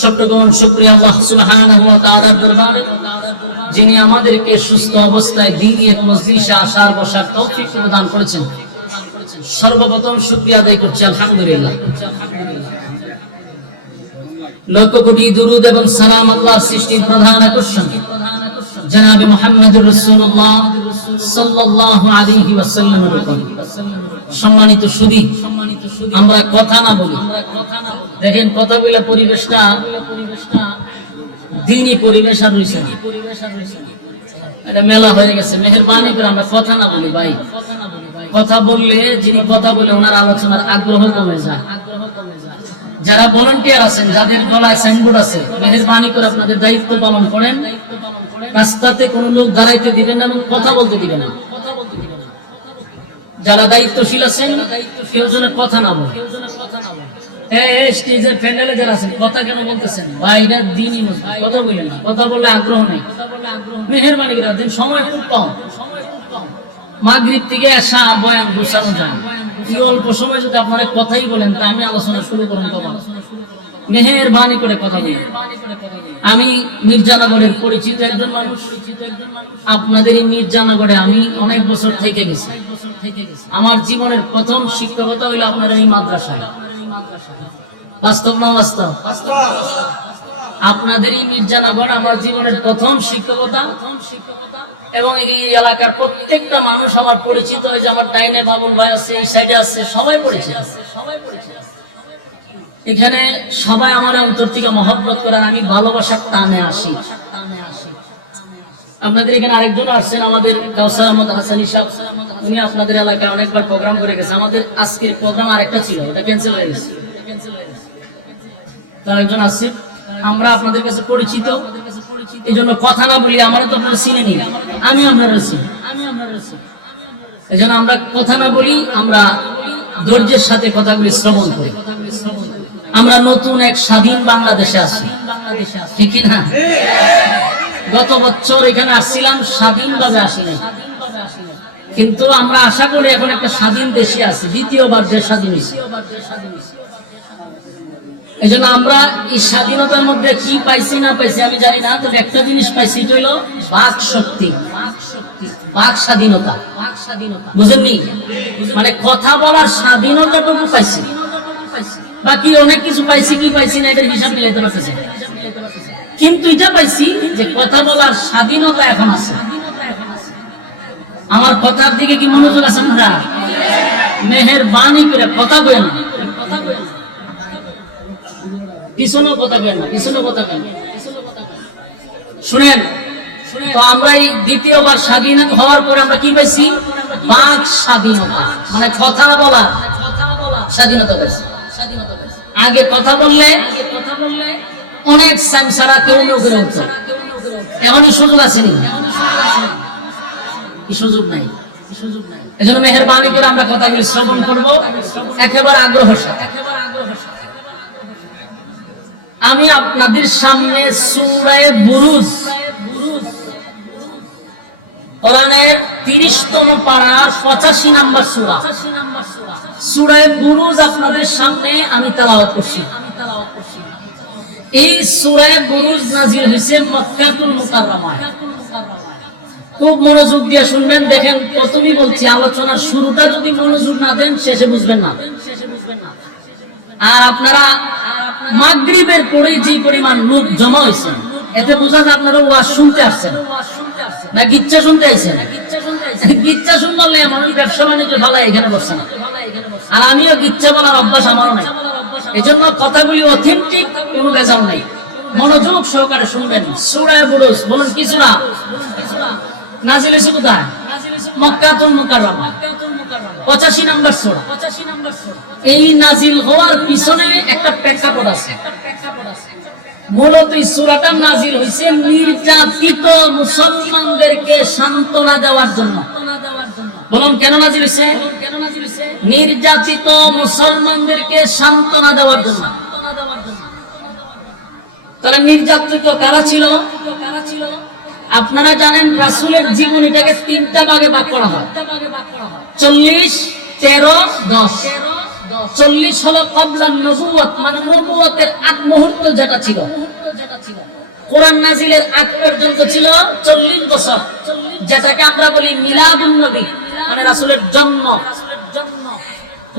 সবটুকুন শুকরিয়া আল্লাহ সুবহানাহু ওয়া তাআলার দরবারে, যিনি আমাদেরকে সুস্থ অবস্থায় দ্বীনি এক মজলিসে আসার বসার তৌফিক প্রদান করেছেন। সর্বপ্রথম শুকরিয়া আদায় করছি আলহামদুলিল্লাহ। লক্ষ কোটি দুরুদ এবং সালাম আল্লাহর সৃষ্টির প্রধান আকর্ষণ জনাবে মুহাম্মদুর রাসূলুল্লাহ সাল্লাল্লাহু আলাইহি ওয়াসাল্লামের উপর। সম্মানিত সুধী, আমরা কথা না বলি, দেখেন কথা বলে পরিবেশটা দ্বীনি পরিবেশ আর রইছে না, এটা মেলা হয়ে গেছে। মেহেরবানি করে আমরা কথা না বলি ভাই। কথা বললে, যিনি কথা বলে ওনার আলোচনার আগ্রহ কমে যায়। যারা ভলান্টিয়ার আছেন, যাদের গলায় সাইনবোর্ড আছে, মেহেরবানি করে আপনাদের দায়িত্ব পালন করেন। রাস্তাতে কোনো লোক দাঁড়াইতে দিবেন না এবং কথা বলতে দিবেন না। যারা দায়িত্বশীল আছেন, কেউ যেন কথা না বলে। স্টেজের প্যান্ডেলে যারা আছেন, কথা কেন বলতেছেন? ভাইরা দিনই কথা বললেন না, কথা বললে আগ্রহ নেই। মেহেরবানি করে দিন, সময় খুব কম। মাগরিব থেকে আসা বয়ান গোছানো যায়, এই অল্প সময় যদি আপনারা কথাই বলেন তা আমি আলোচনা শুরু করুন। তোমার মেহেরবানি করে কথা বলেন। আমি মির্জানগরের পরিচিত একজন মানুষ। আপনাদের এই মির্জানগরে আমি অনেক বছর থেকে গেছি। আমার জীবনের প্রথম শিক্ষকতা হইল আপনার এই মাদ্রাসায়। বাস্তব না বাস্তব? আপনাদের এই মির্জানগর আমার জীবনের প্রথম শিক্ষকতা, এবং এই এলাকার প্রত্যেকটা মানুষ আমার পরিচিত। যে আমার ডাইনে বাবুল ভাই আছে, এই সাইডে আছে, সবাই পরিচিত। এখানে সবাই আমার অন্তর থেকে মহব্বত করার, আমি ভালোবাসার টানে আসি। আপনাদের এখানে আরেকজন আসছেন, আমাদের কাউসার আহমদ হাসানী সাহেব, উনি আপনাদের এলাকায় অনেকবার প্রোগ্রাম করে গেছে। আমাদের আজকের প্রোগ্রাম আরেকটা ছিল, ওটা ক্যান্সেল হয়ে গেছে। তার একজন আছে, আমরা আপনাদের কাছে পরিচিত, এই জন্য কথা না বলি। আমার তো আপনারা চিনে নি, আমি আপনারা চিনি। এই জন্য আমরা কথা না বলি, আমরা ধৈর্যের সাথে কথাগুলি শ্রবণ করি। আমরা নতুন এক স্বাধীন বাংলাদেশে আছি, ঠিক না? গত বছর এখানে আসছিলাম, স্বাধীনভাবে আসি নাই, কিন্তু আমরা আশা করি এখন একটা স্বাধীন দেশে আছি, দ্বিতীয়বার দেশ স্বাধীন হয়েছে। এই জন্য আমরা এই স্বাধীনতার মধ্যে কি পাইছি না পাইছি আমি জানি না, তবে একটা জিনিস পাইছি, এটা হলো বাক শক্তি, বাক স্বাধীনতা। বুঝেননি? মানে কথা বলার স্বাধীনতাটুকু পাইছি, বাকি অনেক কিছু পাইছি, কি পাইছি না এটার হিসাব মিলাইতে পারতেছি। কিন্তু এটা পাইছি যে কথা বলার স্বাধীনতা এখন আছে। আমার কথার দিকে কি মনোযোগ আছে আপনারা? মেহেরবানি করে কথা বলেন, পিছনেও কথা বলেন না, পিছনেও কথা বলেন। শুনেন, তো আমরা এই দ্বিতীয়বার স্বাধীন হওয়ার পরে আমরা কি পাইছি? বাক স্বাধীনতা, মানে কথা বলার স্বাধীনতা পাইছি। আগে কথা বললে অনেক সারা কেউ করে উঠত, এমনই সুযোগ আসেনি, কি সুযোগ নাই। এই জন্য মেহেরবানি করে আমরা কথাগুলি শ্রবণ করবো একেবারে আগ্রহের সাথে। আমি আপনাদের সামনে সূরা বুরুজ, কোরআনের 30তম পারা 85 নম্বর সূরা, সূরা বুরুজ আপনাদের সামনে আমি তেলাওয়াত করছি। এই সূরা বুরুজ নাযিল হয়েছে মক্কাতুল মুকাররমায়। খুব মনোযোগ দিয়ে শুনবেন। দেখেন, প্রথমেই বলছি, আলোচনার শুরুটা যদি মনোযোগ না দেন শেষে বুঝবেন না। আর আপনারা মাগরিবের পরে যে পরিমাণ লোক জমা হয়েছে, এতে বোঝা যায় আপনারা ওয়াজ শুনতে আসছেন না গিচ্ছা শুনতে আইছেন। গিচ্ছা শুনলে মানুষ ব্যবসা বাণিজ্য ভালো এখানে বসছে না, আর আমিও গিচ্ছা বলার অভ্যাস আমারও নাই। এই জন্য কথাগুলি অথেন্টিক, কোনো ভেজাল নাই। মনোযোগ সহকারে শুনবেন। সূরা বুরুজ, বলুন কি সূরা? নাজিল হয়েছে কোথায়? মক্কাতুল মুকাররমা, 85 নম্বর সূরা। এই নাজিল হওয়ার পিছনে একটা প্রেক্ষাপট আছে। মূলত এই সূরাটা নাজিল হয়েছে নির্যাতিত মুসলমানদেরকে সান্ত্বনা দেওয়ার জন্য। বলুন কেন নাজিল হয়েছে? নির্যাতিত মুসলমানদেরকে সান্ত্বনা দেওয়ার জন্য। তাহলে নির্যাতিত কারা ছিল? আপনারা জানেন রাসূলের জীবনীটাকে 3টা ভাগে ভাগ করা হয়, 40, 13, 10। 40 হলো ক্বাবলা নবুওয়াত, মানে নবুওয়াতের আগ মুহূর্ত যেটা ছিল, কোরআন নাজিলের আগ পর্যন্ত ছিল 40 বছর, যেটাকে আমরা বলি মিলাদুন নবী, মানে রাসূলের জন্ম।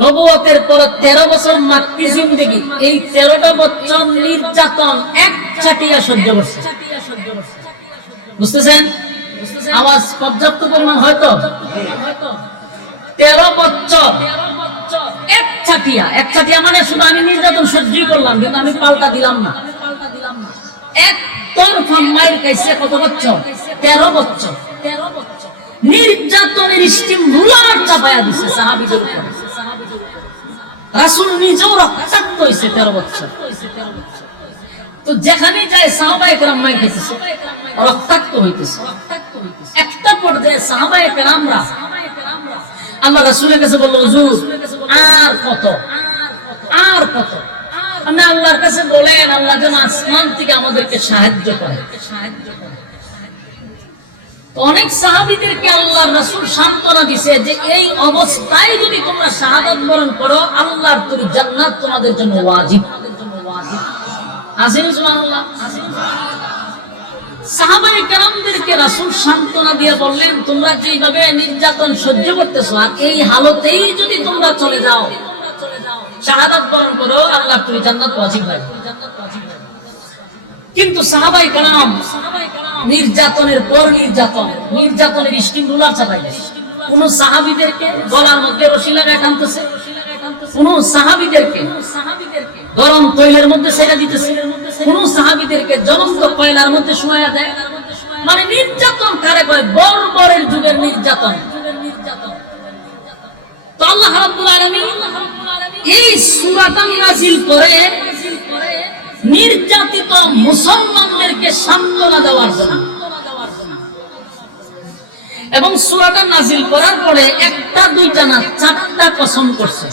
নবুয়তের পর 13 বছর মাক্কি জিন্দেগি, এই 13টা বছর নির্যাতন একচাটিয়া সহ্য করছে। বুঝতেছেন? আওয়াজ পর্যাপ্ত পরিমাণ হয়তো 13 বছর একচাটিয়া মানে শুধু আমি নির্যাতন সহ্যই করলাম, কিন্তু আমি পাল্টা দিলাম না। একতরফা মাইর খাইছে কত বছর? 13 বছর। নির্যাতনের স্টিম রুলার চাপায়া দিছে সাহাবীদের উপর। রাসূল নিজেও রক্তাক্ত হইছে 13 বছর। তো যেখানে যায় সাহাবায়ে কেরাম মাইর খাইতেছে, রক্তাক্ত হইতেছে। একটা পর্যায়ে সাহাবায়ে কেরামরা আল্লাহ রাসূলের কাছে বলল, হুজুর আর কত, আর কত? আপনি আল্লাহর কাছে বলেন, আল্লাহ যেন আসমান থেকে আমাদেরকে সাহায্য করে। অনেক সাহাবীদেরকে আল্লাহর রাসূল সান্ত্বনা দিয়েছে যে এই অবস্থায় যদি তোমরা শাহাদাত বরণ করো, আল্লাহর তৈরি জান্নাত তোমাদের জন্য ওয়াজিব। আসেন সুবহানাল্লাহ। সাহাবায়ে কেরামদেরকে রাসূল সান্ত্বনা দিয়ে বললেন, তোমরা যেভাবে নির্যাতন সহ্য করতেছো, আর এই হালতেই যদি তোমরা চলে যাও, শাহাদাত বরণ করো, আল্লাহর তৈরি জান্নাত ওয়াজিব হয়। কিন্তু সাহাবায়ে কেরাম নির্যাতনের পর নির্যাতনের স্টিম রুলার চাপাই। কোন সাহাবীদেরকে গলার মধ্যে রশি লাগায় টানতেছে, কোন সাহাবীদেরকে গরম তৈলের মধ্যে ছেড়ে দিতেছে, কোন সাহাবীদেরকে জ্বলন্ত কয়লার মধ্যে শোয়া দেয়। মানে নির্যাতন কারে কয়? বর্বরের যুগের নির্যাতন। তো আল্লাহ রাব্বুল আলামিন এই সূরাটা নাযিল করে নির্যাতিত মুসলমানদেরকে সান্ত্বনা দেওয়ার জন্য, এবং সূরাটা নাযিল করার পরে একটা দুইটা না 4টা কসম করছে।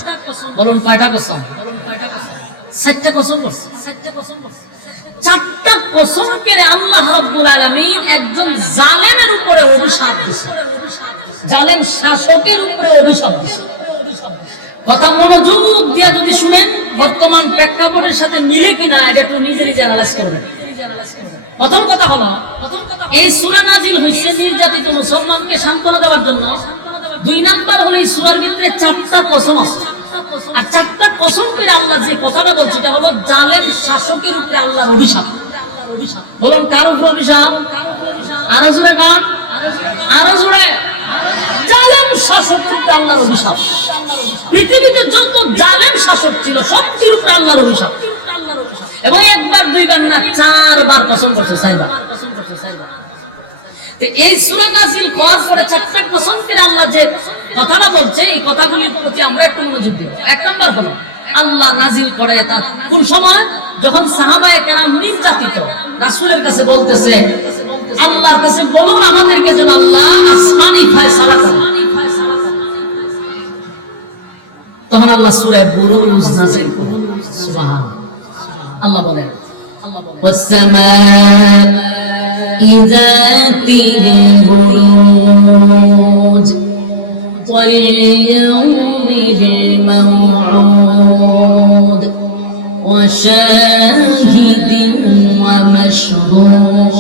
বলুন কয়টা কসম? 4টা কসম করছে। 4টা কসম করে আল্লাহ রাব্বুল আলামিন একজন জালেমের উপরে অভিশাপ দিয়েছে, জালেম শাসকের উপরে অভিশাপ দিয়েছে। কথা মনোযোগ দিয়ে যদি শুনেন, বর্তমান প্রেক্ষাপটের সাথে মিলে কিনা এটা একটু নিজেরই অ্যানালাইজ করবেন। প্রথম কথা হলো, এই সূরা নাযিল হইছে নির্যাতিত মুসলমানকে সান্ত্বনা দেওয়ার জন্য। 2 নাম্বার হলো এই সূরার ভিতরে 4টা কসম আছে, আর 4টা কসম করে আল্লাহ যে কথাটা বলছে এটা হলো জালেম শাসকের উপরে আল্লাহর অভিশাপ। বলুন কার উপরে অভিশাপ? আরো জোরে গান, আরো জোরে। জালেম শাসকের উপরে আল্লাহর অভিশাপ। পৃথিবীতে যত জালেম শাসক ছিল সবটির উপরে আল্লাহর অভিশাপ। এবং একবার দুইবার না 4 বার কসম করছে, 4 বার। এই সূরা নাযিল করার পরে 4টা কসম করে আল্লাহ যে কথাটা বলছে, এই কথাগুলির প্রতি আমরা একটু মনোযোগ দিব। 1 নাম্বার হলো আল্লাহ নাযিল করে তা কোন সময়? যখন সাহাবায়ে কেরাম নির্যাতিত, রাসূলের কাছে বলতেছে, আল্লাহর কাছে বলুন আমাদেরকে যেন আল্লাহ আসমানি ফয়সালা করে। তখন আল্লাহ সূরা বুরুজ নাযিল করেন। সুবহানাল্লাহ। আল্লাহ বলেন, ওয়াস-সামা'i যাতিল বুরুজ ওয়াল ইয়াউমিল মাও'উদ ওয়া শাহিদিন ওয়া মাশহুদ